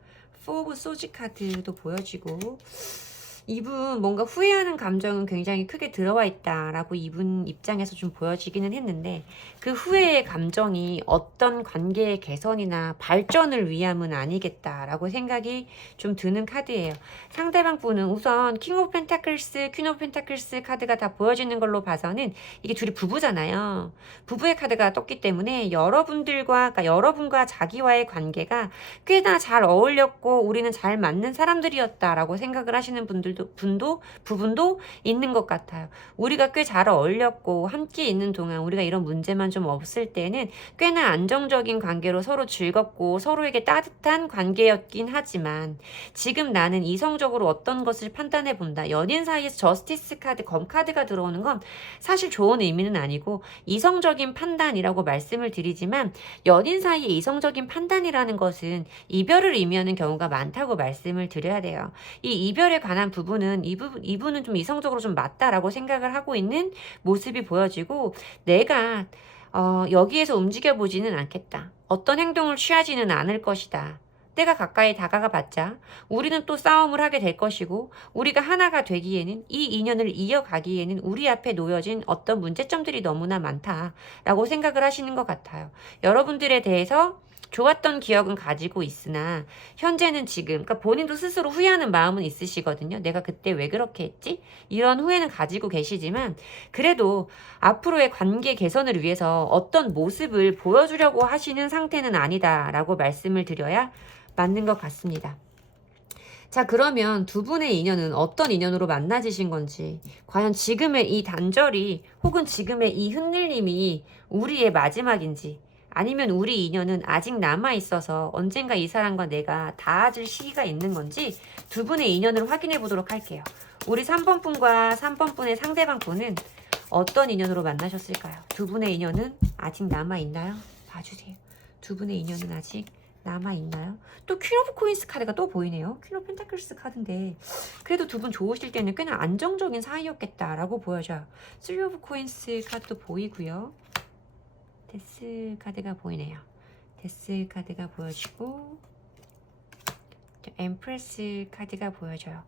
포 오브 소지 카드도 보여지고, 이분 뭔가 후회하는 감정은 굉장히 크게 들어와 있다라고 이분 입장에서 좀 보여지기는 했는데, 그 후회의 감정이 어떤 관계의 개선이나 발전을 위함은 아니겠다라고 생각이 좀 드는 카드예요. 상대방 분은 우선 킹 오브 펜타클스, 퀸 오브 펜타클스 카드가 다 보여지는 걸로 봐서는 이게 둘이 부부잖아요. 부부의 카드가 떴기 때문에 그러니까 여러분과 자기와의 관계가 꽤나 잘 어울렸고 우리는 잘 맞는 사람들이었다라고 생각을 하시는 부분도 있는 것 같아요. 우리가 꽤 잘 어울렸고 함께 있는 동안 우리가 이런 문제만 좀 없을 때는 꽤나 안정적인 관계로 서로 즐겁고 서로에게 따뜻한 관계였긴 하지만, 지금 나는 이성적으로 어떤 것을 판단해 본다. 연인 사이에서 저스티스 카드, 검 카드가 들어오는 건 사실 좋은 의미는 아니고 이성적인 판단이라고 말씀을 드리지만, 연인 사이의 이성적인 판단이라는 것은 이별을 의미하는 경우가 많다고 말씀을 드려야 돼요. 이 이별에 관한 부분은 이분은 좀 이성적으로 좀 맞다라고 생각을 하고 있는 모습이 보여지고, 내가 여기에서 움직여 보지는 않겠다. 어떤 행동을 취하지는 않을 것이다. 때가 가까이 다가가 봤자 우리는 또 싸움을 하게 될 것이고, 우리가 하나가 되기에는, 이 인연을 이어가기에는 우리 앞에 놓여진 어떤 문제점들이 너무나 많다라고 생각을 하시는 것 같아요. 여러분들에 대해서 좋았던 기억은 가지고 있으나 현재는 지금, 그러니까 본인도 스스로 후회하는 마음은 있으시거든요. 내가 그때 왜 그렇게 했지? 이런 후회는 가지고 계시지만, 그래도 앞으로의 관계 개선을 위해서 어떤 모습을 보여주려고 하시는 상태는 아니다라고 말씀을 드려야 맞는 것 같습니다. 자, 그러면 두 분의 인연은 어떤 인연으로 만나지신 건지, 과연 지금의 이 단절이 혹은 지금의 이 흔들림이 우리의 마지막인지, 아니면 우리 인연은 아직 남아있어서 언젠가 이 사람과 내가 닿아질 시기가 있는 건지, 두 분의 인연을 확인해 보도록 할게요. 우리 3번 분과 3번 분의 상대방 분은 어떤 인연으로 만나셨을까요? 두 분의 인연은 아직 남아있나요? 봐주세요. 두 분의 인연은 아직 남아있나요? 또 퀸 오브 코인스 카드가 또 보이네요. 퀸 오브 펜타클스 카드인데 그래도 두 분 좋으실 때는 꽤나 안정적인 사이였겠다라고 보여져요. 3 오브 코인스 카드도 보이고요. 데스 카드가 보이네요. 데스 카드가 보여지고 엠프레스 카드가 보여져요.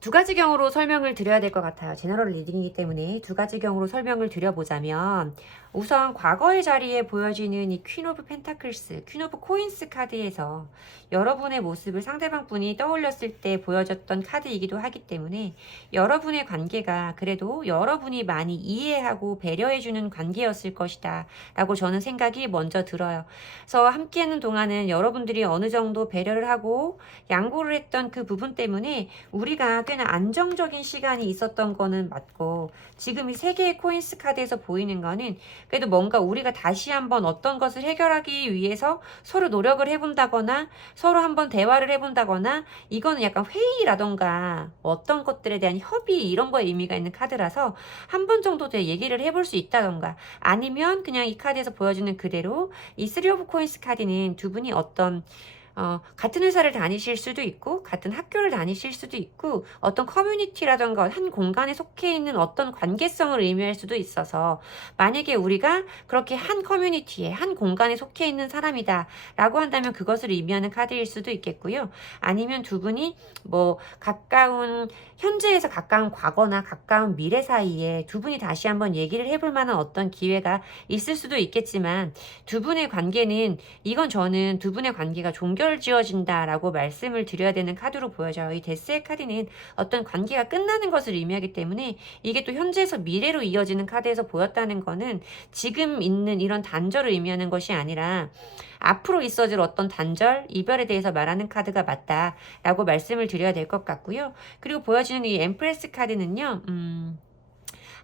두 가지 경우로 설명을 드려야 될 것 같아요. 제너럴 리딩이기 때문에 두 가지 경우로 설명을 드려보자면, 우선 과거의 자리에 보여지는 이 퀸 오브 펜타클스, 퀸 오브 코인스 카드에서 여러분의 모습을 상대방 분이 떠올렸을 때 보여졌던 카드이기도 하기 때문에, 여러분의 관계가 그래도 여러분이 많이 이해하고 배려해주는 관계였을 것이다 라고 저는 생각이 먼저 들어요. 그래서 함께하는 동안은 여러분들이 어느 정도 배려를 하고 양보를 했던 그 부분 때문에 우리가 꽤나 안정적인 시간이 있었던 거는 맞고, 지금 이 세 개의 코인스 카드에서 보이는 거는 그래도 뭔가 우리가 다시 한번 어떤 것을 해결하기 위해서 서로 노력을 해본다거나 서로 한번 대화를 해본다거나, 이거는 약간 회의라던가 어떤 것들에 대한 협의, 이런 거에 의미가 있는 카드라서 한 번 정도 더 얘기를 해볼 수 있다던가, 아니면 그냥 이 카드에서 보여주는 그대로 이 3 오브 코인스 카드는 두 분이 어떤 같은 회사를 다니실 수도 있고 같은 학교를 다니실 수도 있고 어떤 커뮤니티라던가 한 공간에 속해 있는 어떤 관계성을 의미할 수도 있어서, 만약에 우리가 그렇게 한 커뮤니티에 한 공간에 속해 있는 사람이다 라고 한다면 그것을 의미하는 카드일 수도 있겠고요. 아니면 두 분이 뭐 가까운, 현재에서 가까운 과거나 가까운 미래 사이에 두 분이 다시 한번 얘기를 해볼 만한 어떤 기회가 있을 수도 있겠지만, 두 분의 관계는, 이건 저는 두 분의 관계가 종결지어진다라고 말씀을 드려야 되는 카드로 보여져요. 이 데스의 카드는 어떤 관계가 끝나는 것을 의미하기 때문에, 이게 또 현재에서 미래로 이어지는 카드에서 보였다는 거는 지금 있는 이런 단절을 의미하는 것이 아니라 앞으로 있어질 어떤 단절, 이별에 대해서 말하는 카드가 맞다라고 말씀을 드려야 될 것 같고요. 그리고 보여지는 이 엠프레스 카드는요,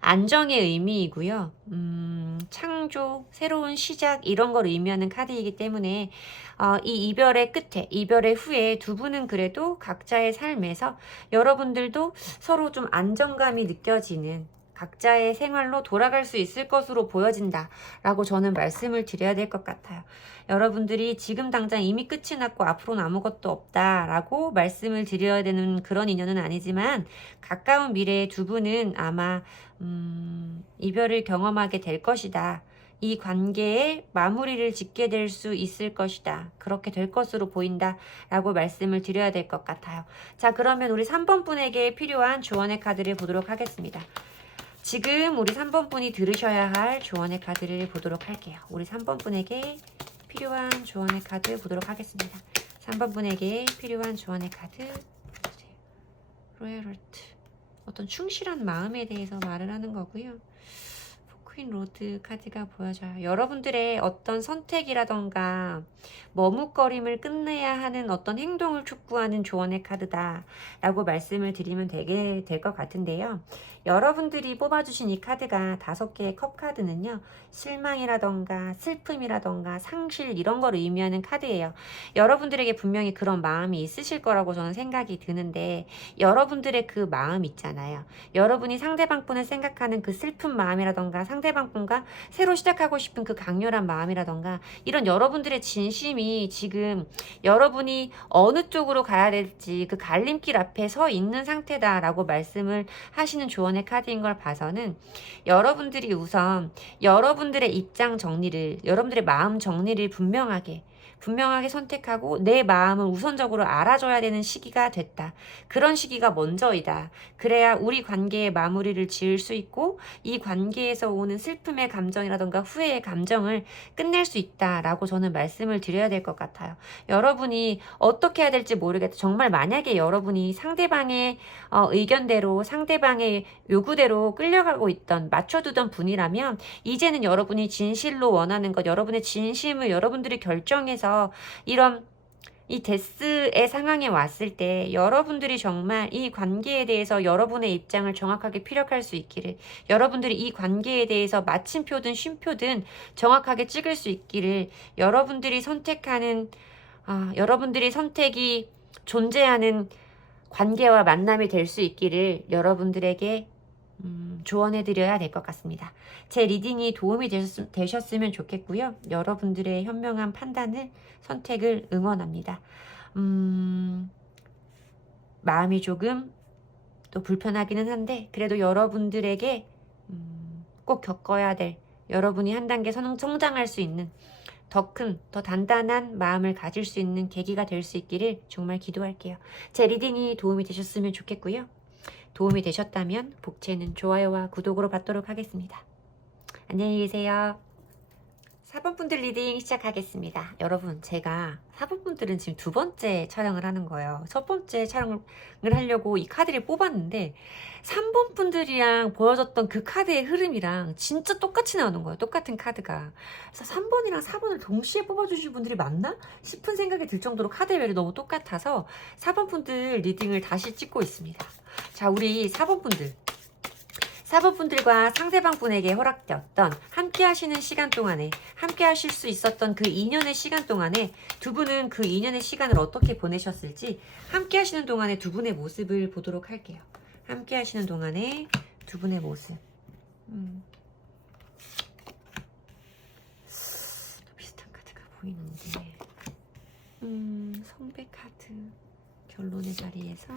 안정의 의미이고요. 창조, 새로운 시작, 이런 걸 의미하는 카드이기 때문에 이 이별의 끝에, 이별의 후에 두 분은 그래도 각자의 삶에서 여러분들도 서로 좀 안정감이 느껴지는, 각자의 생활로 돌아갈 수 있을 것으로 보여진다 라고 저는 말씀을 드려야 될 것 같아요. 여러분들이 지금 당장 이미 끝이 났고 앞으로는 아무것도 없다 라고 말씀을 드려야 되는 그런 인연은 아니지만, 가까운 미래에 두 분은 아마 이별을 경험하게 될 것이다. 이 관계에 마무리를 짓게 될 수 있을 것이다. 그렇게 될 것으로 보인다 라고 말씀을 드려야 될 것 같아요. 자, 그러면 우리 3번 분에게 필요한 조언의 카드를 보도록 하겠습니다. 지금 우리 3번 분이 들으셔야 할 조언의 카드를 보도록 할게요. 우리 3번 분에게 필요한 조언의 카드 보도록 하겠습니다. 3번 분에게 필요한 조언의 카드 보세요. 로얄하트. 어떤 충실한 마음에 대해서 말을 하는 거고요. 퀸 로드 카드가 보여져요. 여러분들의 어떤 선택이라던가 머뭇거림을 끝내야 하는 어떤 행동을 촉구하는 조언의 카드다 라고 말씀을 드리면 되게 될 것 같은데요. 여러분들이 뽑아주신 이 카드가 5개의 컵 카드는요, 실망이라던가 슬픔이라던가 상실 이런 걸 의미하는 카드예요. 여러분들에게 분명히 그런 마음이 있으실 거라고 저는 생각이 드는데, 여러분들의 그 마음 있잖아요. 여러분이 상대방분을 생각하는 그 슬픈 마음이라던가 상대방분과 새로 시작하고 싶은 그 강렬한 마음이라던가, 이런 여러분들의 진심이 지금 여러분이 어느 쪽으로 가야 될지 그 갈림길 앞에 서 있는 상태다라고 말씀을 하시는 조언의 카드인 걸 봐서는, 여러분들이 우선 여러분들의 입장 정리를, 여러분들의 마음 정리를 분명하게 선택하고 내 마음을 우선적으로 알아줘야 되는 시기가 됐다. 그런 시기가 먼저이다. 그래야 우리 관계의 마무리를 지을 수 있고 이 관계에서 오는 슬픔의 감정이라던가 후회의 감정을 끝낼 수 있다라고 저는 말씀을 드려야 될 것 같아요. 여러분이 어떻게 해야 될지 모르겠다. 정말 만약에 여러분이 상대방의 의견대로, 상대방의 요구대로 끌려가고 있던, 맞춰두던 분이라면 이제는 여러분이 진실로 원하는 것, 여러분의 진심을 여러분들이 결정해서 이런 이 데스의 상황에 왔을 때 여러분들이 정말 이 관계에 대해서 여러분의 입장을 정확하게 피력할 수 있기를, 여러분들이 이 관계에 대해서 마침표든 쉼표든 정확하게 찍을 수 있기를, 여러분들이 선택하는 여러분들이 선택이 존재하는 관계와 만남이 될 수 있기를 여러분들에게 조언해드려야 될 것 같습니다. 제 리딩이 도움이 되셨으면 좋겠고요. 여러분들의 현명한 판단을, 선택을 응원합니다. 마음이 조금 또 불편하기는 한데, 그래도 여러분들에게 꼭 겪어야 될, 여러분이 한 단계 성장할 수 있는 더 큰, 더 단단한 마음을 가질 수 있는 계기가 될 수 있기를 정말 기도할게요. 제 리딩이 도움이 되셨으면 좋겠고요. 도움이 되셨다면 복채는 좋아요와 구독으로 받도록 하겠습니다. 안녕히 계세요. 4번 분들 리딩 시작하겠습니다. 여러분, 제가 4번 분들은 지금 2번째 촬영을 하는 거예요. 첫 번째 촬영을 하려고 이 카드를 뽑았는데 3번 분들이랑 보여줬던 그 카드의 흐름이랑 진짜 똑같이 나오는 거예요. 똑같은 카드가. 그래서 3번이랑 4번을 동시에 뽑아주신 분들이 맞나? 싶은 생각이 들 정도로 카드별이 너무 똑같아서 4번 분들 리딩을 다시 찍고 있습니다. 자, 우리 4번 분들. 4번 분들과 상대방 분에게 허락되었던 함께 하시는 시간 동안에, 함께 하실 수 있었던 그 2년의 시간 동안에 두 분은 그 2년의 시간을 어떻게 보내셨을지, 함께 하시는 동안에 두 분의 모습을 보도록 할게요. 함께 하시는 동안에 두 분의 모습. 비슷한 카드가 보이는데, 성배 카드 결론의 자리에서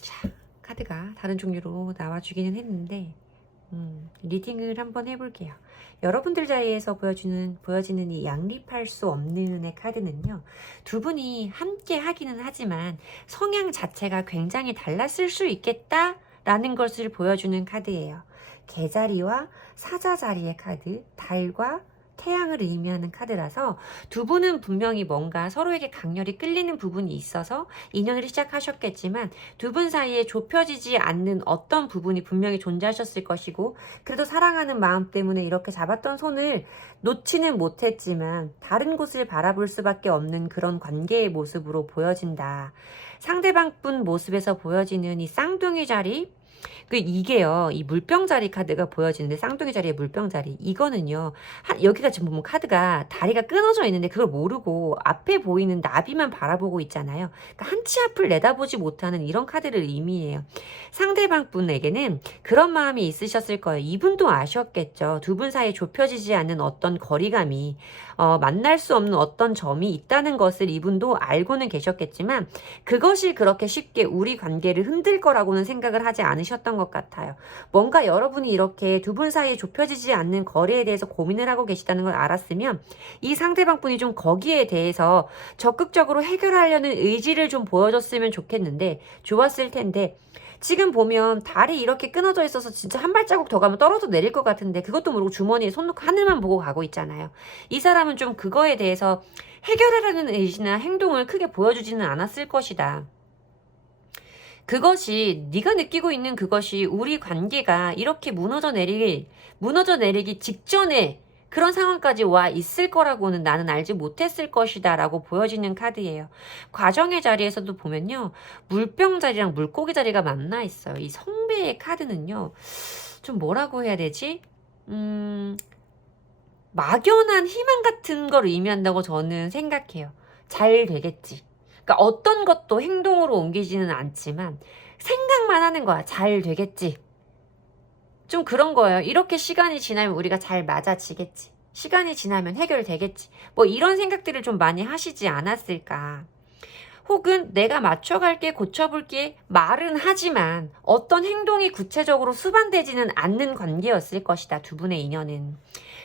자, 카드가 다른 종류로 나와주기는 했는데 리딩을 한번 해볼게요. 여러분들 자리에서 보여지는 이 양립할 수 없는의 카드는요, 두 분이 함께 하기는 하지만 성향 자체가 굉장히 달랐을 수 있겠다라는 것을 보여주는 카드예요. 개자리와 사자자리의 카드, 달과 태양을 의미하는 카드라서 두 분은 분명히 뭔가 서로에게 강렬히 끌리는 부분이 있어서 인연을 시작하셨겠지만 두 분 사이에 좁혀지지 않는 어떤 부분이 분명히 존재하셨을 것이고, 그래도 사랑하는 마음 때문에 이렇게 잡았던 손을 놓지는 못했지만 다른 곳을 바라볼 수밖에 없는 그런 관계의 모습으로 보여진다. 상대방 분 모습에서 보여지는 이 쌍둥이 자리, 이게요, 이 물병자리 카드가 보여지는데, 쌍둥이 자리의 물병자리. 이거는요, 여기가 지금 보면 카드가 다리가 끊어져 있는데, 그걸 모르고 앞에 보이는 나비만 바라보고 있잖아요. 그러니까 한 치 앞을 내다보지 못하는 이런 카드를 의미해요. 상대방 분에게는 그런 마음이 있으셨을 거예요. 이분도 아셨겠죠. 두 분 사이에 좁혀지지 않는 어떤 거리감이, 만날 수 없는 어떤 점이 있다는 것을 이분도 알고는 계셨겠지만, 그것이 그렇게 쉽게 우리 관계를 흔들 거라고는 생각을 하지 않으셨던 것 같아요. 뭔가 여러분이 이렇게 두 분 사이에 좁혀지지 않는 거리에 대해서 고민을 하고 계시다는 걸 알았으면, 이 상대방 분이 좀 거기에 대해서 적극적으로 해결하려는 의지를 좀 보여줬으면 좋았을 텐데, 지금 보면 다리 이렇게 끊어져 있어서 진짜 한 발자국 더 가면 떨어져 내릴 것 같은데, 그것도 모르고 주머니에 손 놓고 하늘만 보고 가고 있잖아요. 이 사람은 좀 그거에 대해서 해결하려는 의지나 행동을 크게 보여주지는 않았을 것이다. 그것이, 네가 느끼고 있는 그것이 우리 관계가 이렇게 무너져 내리기 직전에 그런 상황까지 와 있을 거라고는 나는 알지 못했을 것이다 라고 보여지는 카드예요. 과정의 자리에서도 보면요, 물병 자리랑 물고기 자리가 만나 있어요. 이 성배의 카드는요, 좀 뭐라고 해야 되지? 막연한 희망 같은 걸 의미한다고 저는 생각해요. 잘 되겠지. 그러니까 어떤 것도 행동으로 옮기지는 않지만 생각만 하는 거야. 잘 되겠지. 좀 그런 거예요. 이렇게 시간이 지나면 우리가 잘 맞아지겠지. 시간이 지나면 해결되겠지. 뭐 이런 생각들을 좀 많이 하시지 않았을까. 혹은 내가 맞춰갈게, 고쳐볼게 말은 하지만 어떤 행동이 구체적으로 수반되지는 않는 관계였을 것이다. 두 분의 인연은.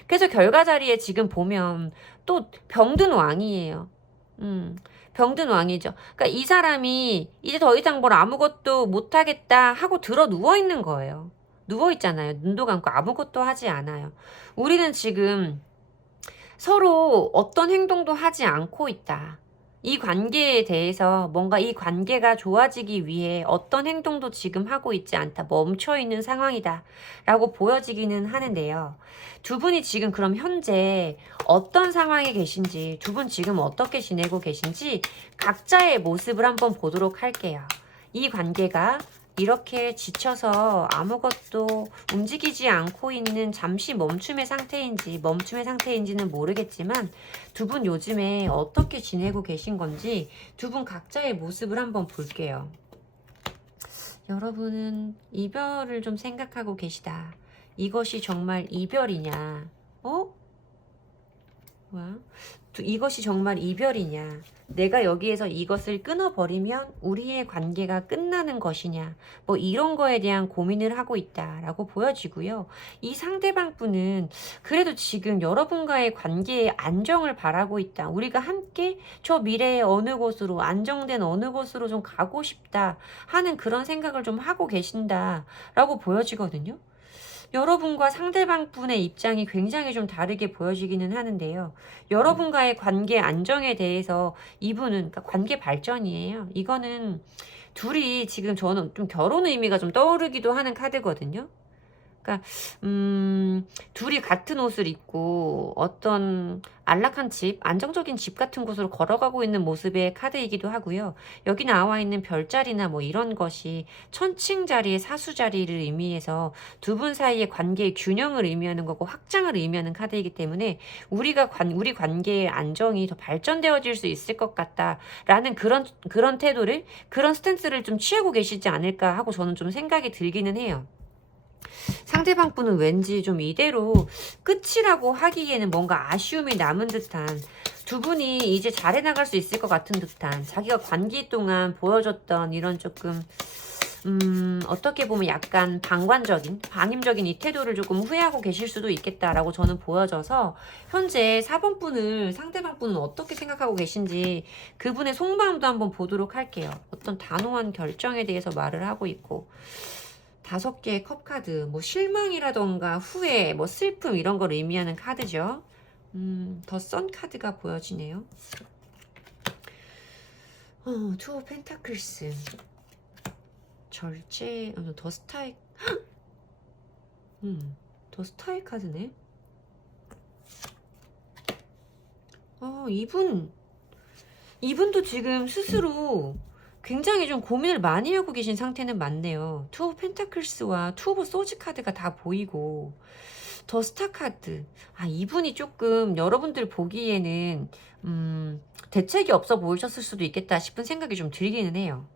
그래서 결과 자리에 지금 보면 또 병든 왕이에요. 병든 왕이죠. 그러니까 이 사람이 이제 더 이상 뭘 아무것도 못하겠다 하고 들어 누워 있는 거예요. 누워 있잖아요. 눈도 감고 아무것도 하지 않아요. 우리는 지금 서로 어떤 행동도 하지 않고 있다. 이 관계에 대해서 뭔가 이 관계가 좋아지기 위해 어떤 행동도 지금 하고 있지 않다. 멈춰 있는 상황이다. 라고 보여지기는 하는데요. 두 분이 지금 그럼 현재 어떤 상황에 계신지, 두 분 지금 어떻게 지내고 계신지 각자의 모습을 한번 보도록 할게요. 이 관계가 이렇게 지쳐서 아무것도 움직이지 않고 있는 잠시 멈춤의 상태인지는 모르겠지만, 두 분 요즘에 어떻게 지내고 계신 건지 두 분 각자의 모습을 한번 볼게요. 여러분은 이별을 좀 생각하고 계시다. 이것이 정말 이별이냐? 뭐야? 이것이 정말 이별이냐? 내가 여기에서 이것을 끊어버리면 우리의 관계가 끝나는 것이냐? 뭐 이런 거에 대한 고민을 하고 있다라고 보여지고요. 이 상대방 분은 그래도 지금 여러분과의 관계의 안정을 바라고 있다. 우리가 함께 저 미래의 어느 곳으로, 안정된 어느 곳으로 좀 가고 싶다 하는 그런 생각을 좀 하고 계신다라고 보여지거든요. 여러분과 상대방 분의 입장이 굉장히 좀 다르게 보여지기는 하는데요. 여러분과의 관계 안정에 대해서 이분은, 그러니까 관계 발전이에요. 이거는 둘이 지금 저는 좀 결혼 의미가 좀 떠오르기도 하는 카드거든요. 그러니까 둘이 같은 옷을 입고 어떤 안락한 집, 안정적인 집 같은 곳으로 걸어가고 있는 모습의 카드이기도 하고요. 여기 나와 있는 별자리나 뭐 이런 것이 천칭 자리의 사수 자리를 의미해서 두 분 사이의 관계의 균형을 의미하는 거고 확장을 의미하는 카드이기 때문에 우리 관계의 안정이 더 발전되어질 수 있을 것 같다라는 그런 태도를, 그런 스탠스를 좀 취하고 계시지 않을까 하고 저는 좀 생각이 들기는 해요. 상대방 분은 왠지 좀 이대로 끝이라고 하기에는 뭔가 아쉬움이 남은 듯한, 두 분이 이제 잘해 나갈 수 있을 것 같은 듯한, 자기가 관계 동안 보여줬던 이런 조금 어떻게 보면 약간 방임적인 이 태도를 조금 후회하고 계실 수도 있겠다라고 저는 보여져서, 현재 4번 분을, 상대방 분은 어떻게 생각하고 계신지 그분의 속마음도 한번 보도록 할게요. 어떤 단호한 결정에 대해서 말을 하고 있고, 5개의 컵 카드, 뭐 실망이라던가 후회, 뭐 슬픔 이런 걸 의미하는 카드죠. 더 선 카드가 보여지네요. 투 오브 펜타클스, 절제, 더 스타일, 더 스타일 카드네. 이분도 지금 스스로 굉장히 좀 고민을 많이 하고 계신 상태는 맞네요. 투 오브 펜타클스와 투 오브 소즈 카드가 다 보이고 더 스타 카드. 아, 이분이 조금 여러분들 보기에는 대책이 없어 보이셨을 수도 있겠다 싶은 생각이 좀 들기는 해요.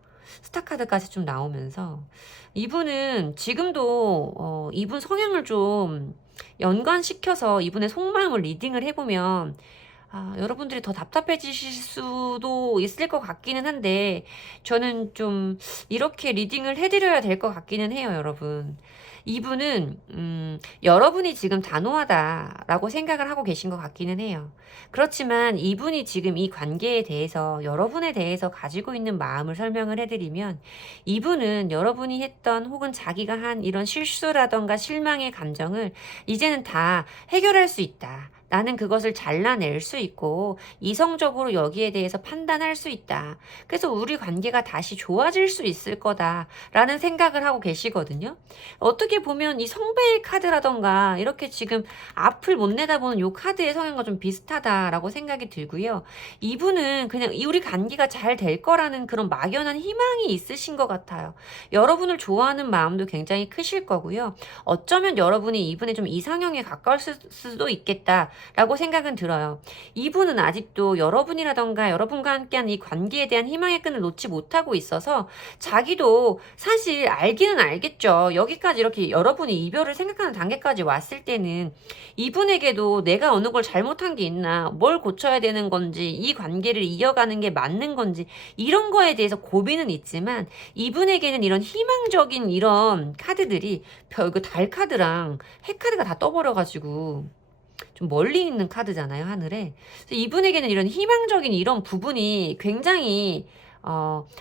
스타 카드까지 좀 나오면서 이분은 지금도 이분 성향을 좀 연관시켜서 이분의 속마음을 리딩을 해보면 여러분들이 더 답답해지실 수도 있을 것 같기는 한데 저는 좀 이렇게 리딩을 해드려야 될 것 같기는 해요, 여러분. 이분은 여러분이 지금 단호하다라고 생각을 하고 계신 것 같기는 해요. 그렇지만 이분이 지금 이 관계에 대해서 여러분에 대해서 가지고 있는 마음을 설명을 해드리면 이분은 여러분이 했던 혹은 자기가 한 이런 실수라던가 실망의 감정을 이제는 다 해결할 수 있다. 나는 그것을 잘라낼 수 있고 이성적으로 여기에 대해서 판단할 수 있다. 그래서 우리 관계가 다시 좋아질 수 있을 거다라는 생각을 하고 계시거든요. 어떻게 보면 이 성배의 카드라던가 이렇게 지금 앞을 못 내다보는 이 카드의 성향과 좀 비슷하다라고 생각이 들고요. 이분은 그냥 우리 관계가 잘 될 거라는 그런 막연한 희망이 있으신 것 같아요. 여러분을 좋아하는 마음도 굉장히 크실 거고요. 어쩌면 여러분이 이분의 좀 이상형에 가까울 수도 있겠다. 라고 생각은 들어요. 이분은 아직도 여러분이라던가 여러분과 함께한 이 관계에 대한 희망의 끈을 놓지 못하고 있어서 자기도 사실 알기는 알겠죠. 여기까지 이렇게 여러분이 이별을 생각하는 단계까지 왔을 때는 이분에게도 내가 어느 걸 잘못한 게 있나, 뭘 고쳐야 되는 건지, 이 관계를 이어가는 게 맞는 건지 이런 거에 대해서 고민은 있지만 이분에게는 이런 희망적인 이런 카드들이 별 그 달 카드랑 해 카드가 다 떠버려가지고 좀 멀리 있는 카드잖아요, 하늘에. 그래서 이분에게는 이런 희망적인 이런 부분이 굉장히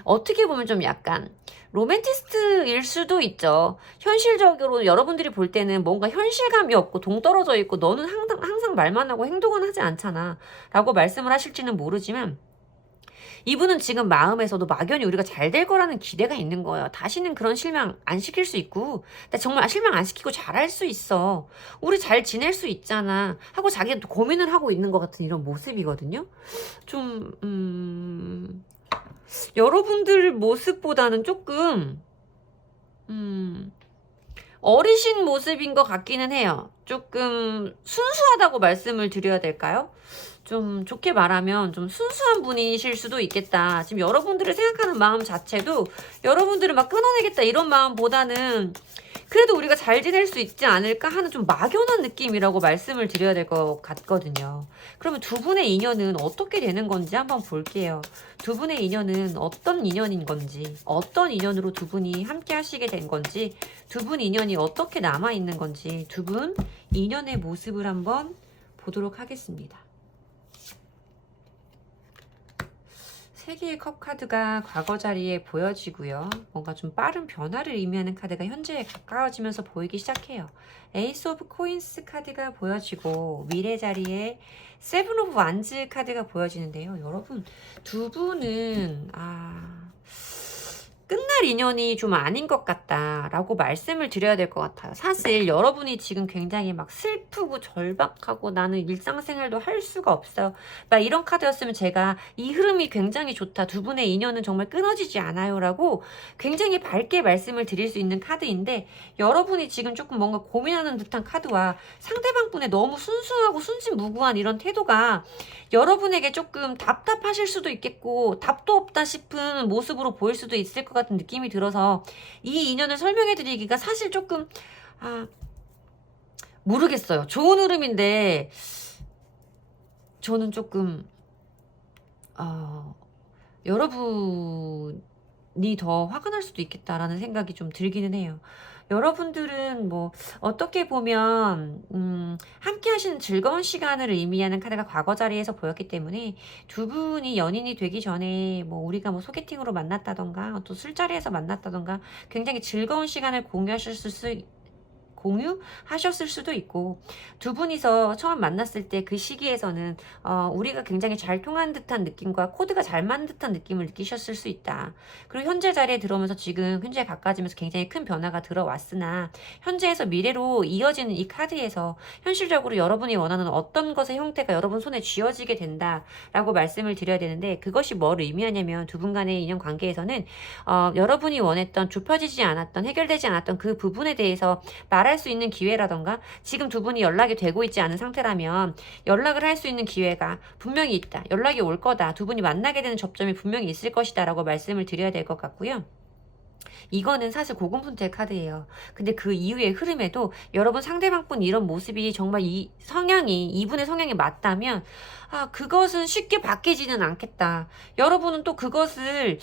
어떻게 보면 좀 약간 로맨티스트일 수도 있죠. 현실적으로 여러분들이 볼 때는 뭔가 현실감이 없고 동떨어져 있고 너는 항상 말만 하고 행동은 하지 않잖아 라고 말씀을 하실지는 모르지만 이분은 지금 마음에서도 막연히 우리가 잘 될 거라는 기대가 있는 거예요. 다시는 그런 실망 안 시킬 수 있고 나 정말 실망 안 시키고 잘할 수 있어. 우리 잘 지낼 수 있잖아 하고 자기가 또 고민을 하고 있는 것 같은 이런 모습이거든요. 좀 여러분들 모습보다는 조금 어리신 모습인 것 같기는 해요. 조금 순수하다고 말씀을 드려야 될까요? 좀 좋게 말하면 좀 순수한 분이실 수도 있겠다. 지금 여러분들을 생각하는 마음 자체도 여러분들을 막 끊어내겠다 이런 마음보다는 그래도 우리가 잘 지낼 수 있지 않을까 하는 좀 막연한 느낌이라고 말씀을 드려야 될 것 같거든요. 그러면 두 분의 인연은 어떻게 되는 건지 한번 볼게요. 두 분의 인연은 어떤 인연인 건지, 어떤 인연으로 두 분이 함께 하시게 된 건지, 두 분 인연이 어떻게 남아있는 건지, 두 분 인연의 모습을 한번 보도록 하겠습니다. 세 개의 컵 카드가 과거 자리에 보여지고요. 뭔가 좀 빠른 변화를 의미하는 카드가 현재에 가까워지면서 보이기 시작해요. 에이스 오브 코인스 카드가 보여지고 미래 자리에 세븐 오브 완즈 카드가 보여지는데요. 여러분 두 분은 끝날 인연이 좀 아닌 것 같다라고 말씀을 드려야 될 것 같아요. 사실 여러분이 지금 굉장히 막 슬프고 절박하고 나는 일상생활도 할 수가 없어요. 막 이런 카드였으면 제가 이 흐름이 굉장히 좋다. 두 분의 인연은 정말 끊어지지 않아요. 라고 굉장히 밝게 말씀을 드릴 수 있는 카드인데 여러분이 지금 조금 뭔가 고민하는 듯한 카드와 상대방 분의 너무 순수하고 순진무구한 이런 태도가 여러분에게 조금 답답하실 수도 있겠고 답도 없다 싶은 모습으로 보일 수도 있을 것 같은 느낌이 들어서 이 인연을 설명해 드리기가 사실 조금 모르겠어요. 좋은 흐름인데 저는 조금 여러분이 더 화가 날 수도 있겠다라는 생각이 좀 들기는 해요. 여러분들은 뭐 어떻게 보면 함께 하시는 즐거운 시간을 의미하는 카드가 과거 자리에서 보였기 때문에 두 분이 연인이 되기 전에 뭐 우리가 뭐 소개팅으로 만났다던가 또 술자리에서 만났다던가 굉장히 즐거운 시간을 공유하셨을 수도 있고, 두 분이서 처음 만났을 때 그 시기에서는 우리가 굉장히 잘 통한 듯한 느낌과 코드가 잘 맞는 듯한 느낌을 느끼셨을 수 있다. 그리고 현재 자리에 들어오면서 지금 현재에 가까워지면서 굉장히 큰 변화가 들어왔으나, 현재에서 미래로 이어지는 이 카드에서 현실적으로 여러분이 원하는 어떤 것의 형태가 여러분 손에 쥐어지게 된다라고 말씀을 드려야 되는데, 그것이 뭘 의미하냐면 두 분 간의 인연 관계에서는 여러분이 원했던 좁혀지지 않았던, 해결되지 않았던 그 부분에 대해서 말할 수 있는 기회라던가, 지금 두 분이 연락이 되고 있지 않은 상태라면 연락을 할 수 있는 기회가 분명히 있다, 연락이 올 거다, 두 분이 만나게 되는 접점이 분명히 있을 것이다 라고 말씀을 드려야 될 것 같고요. 이거는 사실 고군분투의 카드예요. 근데 그 이후의 흐름에도 여러분 상대방분 이런 모습이 정말 이 성향이, 이분의 성향이 맞다면 그것은 쉽게 바뀌지는 않겠다. 여러분은 또 그것을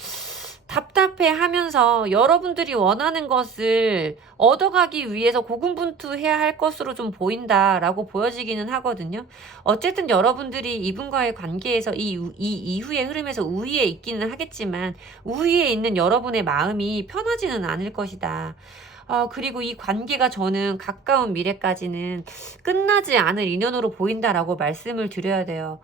답답해 하면서 여러분들이 원하는 것을 얻어가기 위해서 고군분투해야 할 것으로 좀 보인다라고 보여지기는 하거든요. 어쨌든 여러분들이 이분과의 관계에서 이 이후의 흐름에서 우위에 있기는 하겠지만, 우위에 있는 여러분의 마음이 편하지는 않을 것이다. 그리고 이 관계가 저는 가까운 미래까지는 끝나지 않을 인연으로 보인다라고 말씀을 드려야 돼요.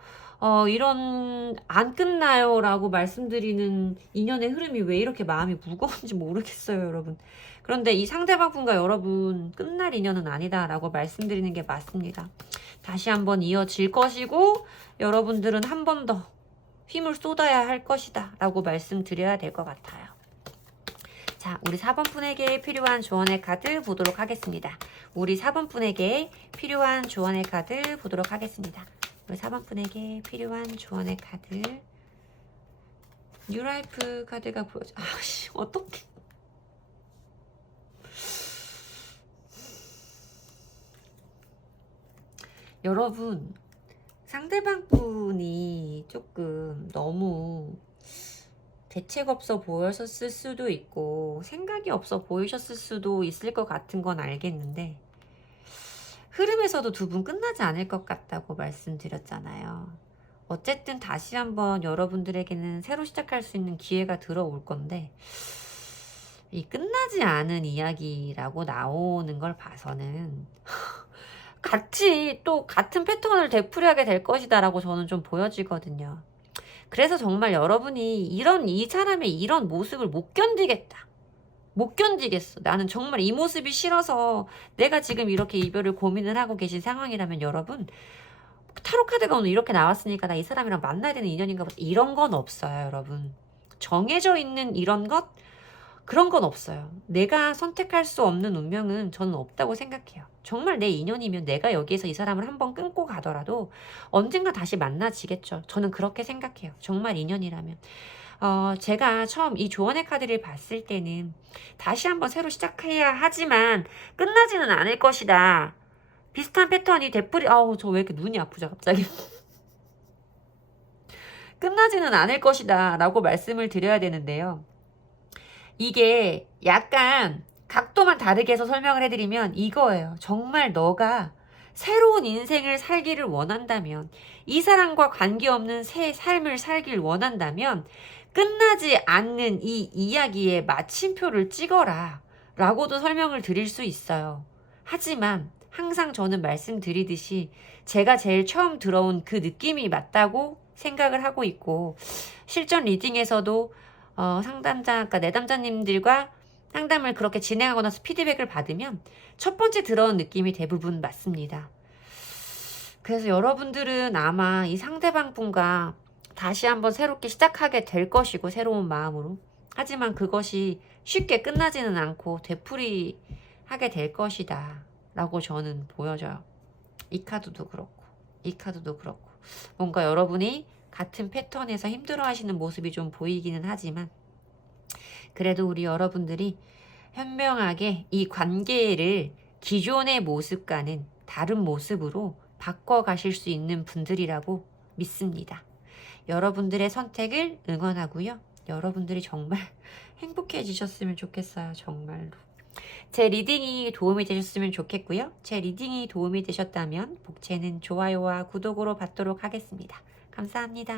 이런 안 끝나요 라고 말씀드리는 인연의 흐름이 왜 이렇게 마음이 무거운지 모르겠어요, 여러분. 그런데 이 상대방 분과 여러분 끝날 인연은 아니다 라고 말씀드리는 게 맞습니다. 다시 한번 이어질 것이고, 여러분들은 한 번 더 힘을 쏟아야 할 것이다 라고 말씀드려야 될 것 같아요. 자, 우리 4번 분에게 필요한 조언의 카드 보도록 하겠습니다. 우리 4번 분에게 필요한 조언의 카드 보도록 하겠습니다. 우리 4번 분에게 필요한 조언의 카드. 뉴라이프 카드가 보여줘. 어떡해. 여러분, 상대방 분이 조금 너무 대책 없어 보였을 수도 있고 생각이 없어 보이셨을 수도 있을 것 같은 건 알겠는데, 흐름에서도 두 분 끝나지 않을 것 같다고 말씀드렸잖아요. 어쨌든 다시 한번 여러분들에게는 새로 시작할 수 있는 기회가 들어올 건데, 이 끝나지 않은 이야기라고 나오는 걸 봐서는 같이 또 같은 패턴을 되풀이하게 될 것이다 라고 저는 좀 보여지거든요. 그래서 정말 여러분이 이 사람의 이런 모습을 못 견디겠다, 못 견디겠어, 나는 정말 이 모습이 싫어서 내가 지금 이렇게 이별을 고민을 하고 계신 상황이라면, 여러분 타로 카드가 오늘 이렇게 나왔으니까 나 이 사람이랑 만나야 되는 인연인가 보다, 이런 건 없어요. 여러분, 정해져 있는 이런 것, 그런 건 없어요. 내가 선택할 수 없는 운명은 저는 없다고 생각해요. 정말 내 인연이면 내가 여기에서 이 사람을 한번 끊고 가더라도 언젠가 다시 만나지겠죠. 저는 그렇게 생각해요. 정말 인연이라면. 제가 처음 이 조언의 카드를 봤을 때는 다시 한번 새로 시작해야 하지만 끝나지는 않을 것이다, 비슷한 패턴이 되풀이, 저 왜 이렇게 눈이 아프죠 갑자기. 끝나지는 않을 것이다 라고 말씀을 드려야 되는데요. 이게 약간 각도만 다르게 해서 설명을 해드리면 이거예요. 정말 너가 새로운 인생을 살기를 원한다면, 이 사람과 관계없는 새 삶을 살길 원한다면 끝나지 않는 이 이야기에 마침표를 찍어라 라고도 설명을 드릴 수 있어요. 하지만 항상 저는 말씀드리듯이 제가 제일 처음 들어온 그 느낌이 맞다고 생각을 하고 있고, 실전 리딩에서도 상담자, 그러니까 내담자님들과 상담을 그렇게 진행하고 나서 피드백을 받으면 첫 번째 들어온 느낌이 대부분 맞습니다. 그래서 여러분들은 아마 이 상대방 분과 다시 한번 새롭게 시작하게 될 것이고, 새로운 마음으로. 하지만 그것이 쉽게 끝나지는 않고 되풀이하게 될 것이다 라고 저는 보여져요. 이 카드도 그렇고 이 카드도 그렇고, 뭔가 여러분이 같은 패턴에서 힘들어하시는 모습이 좀 보이기는 하지만, 그래도 우리 여러분들이 현명하게 이 관계를 기존의 모습과는 다른 모습으로 바꿔가실 수 있는 분들이라고 믿습니다. 여러분들의 선택을 응원하고요. 여러분들이 정말 행복해지셨으면 좋겠어요. 정말로. 제 리딩이 도움이 되셨으면 좋겠고요. 제 리딩이 도움이 되셨다면 복채는 좋아요와 구독으로 받도록 하겠습니다. 감사합니다.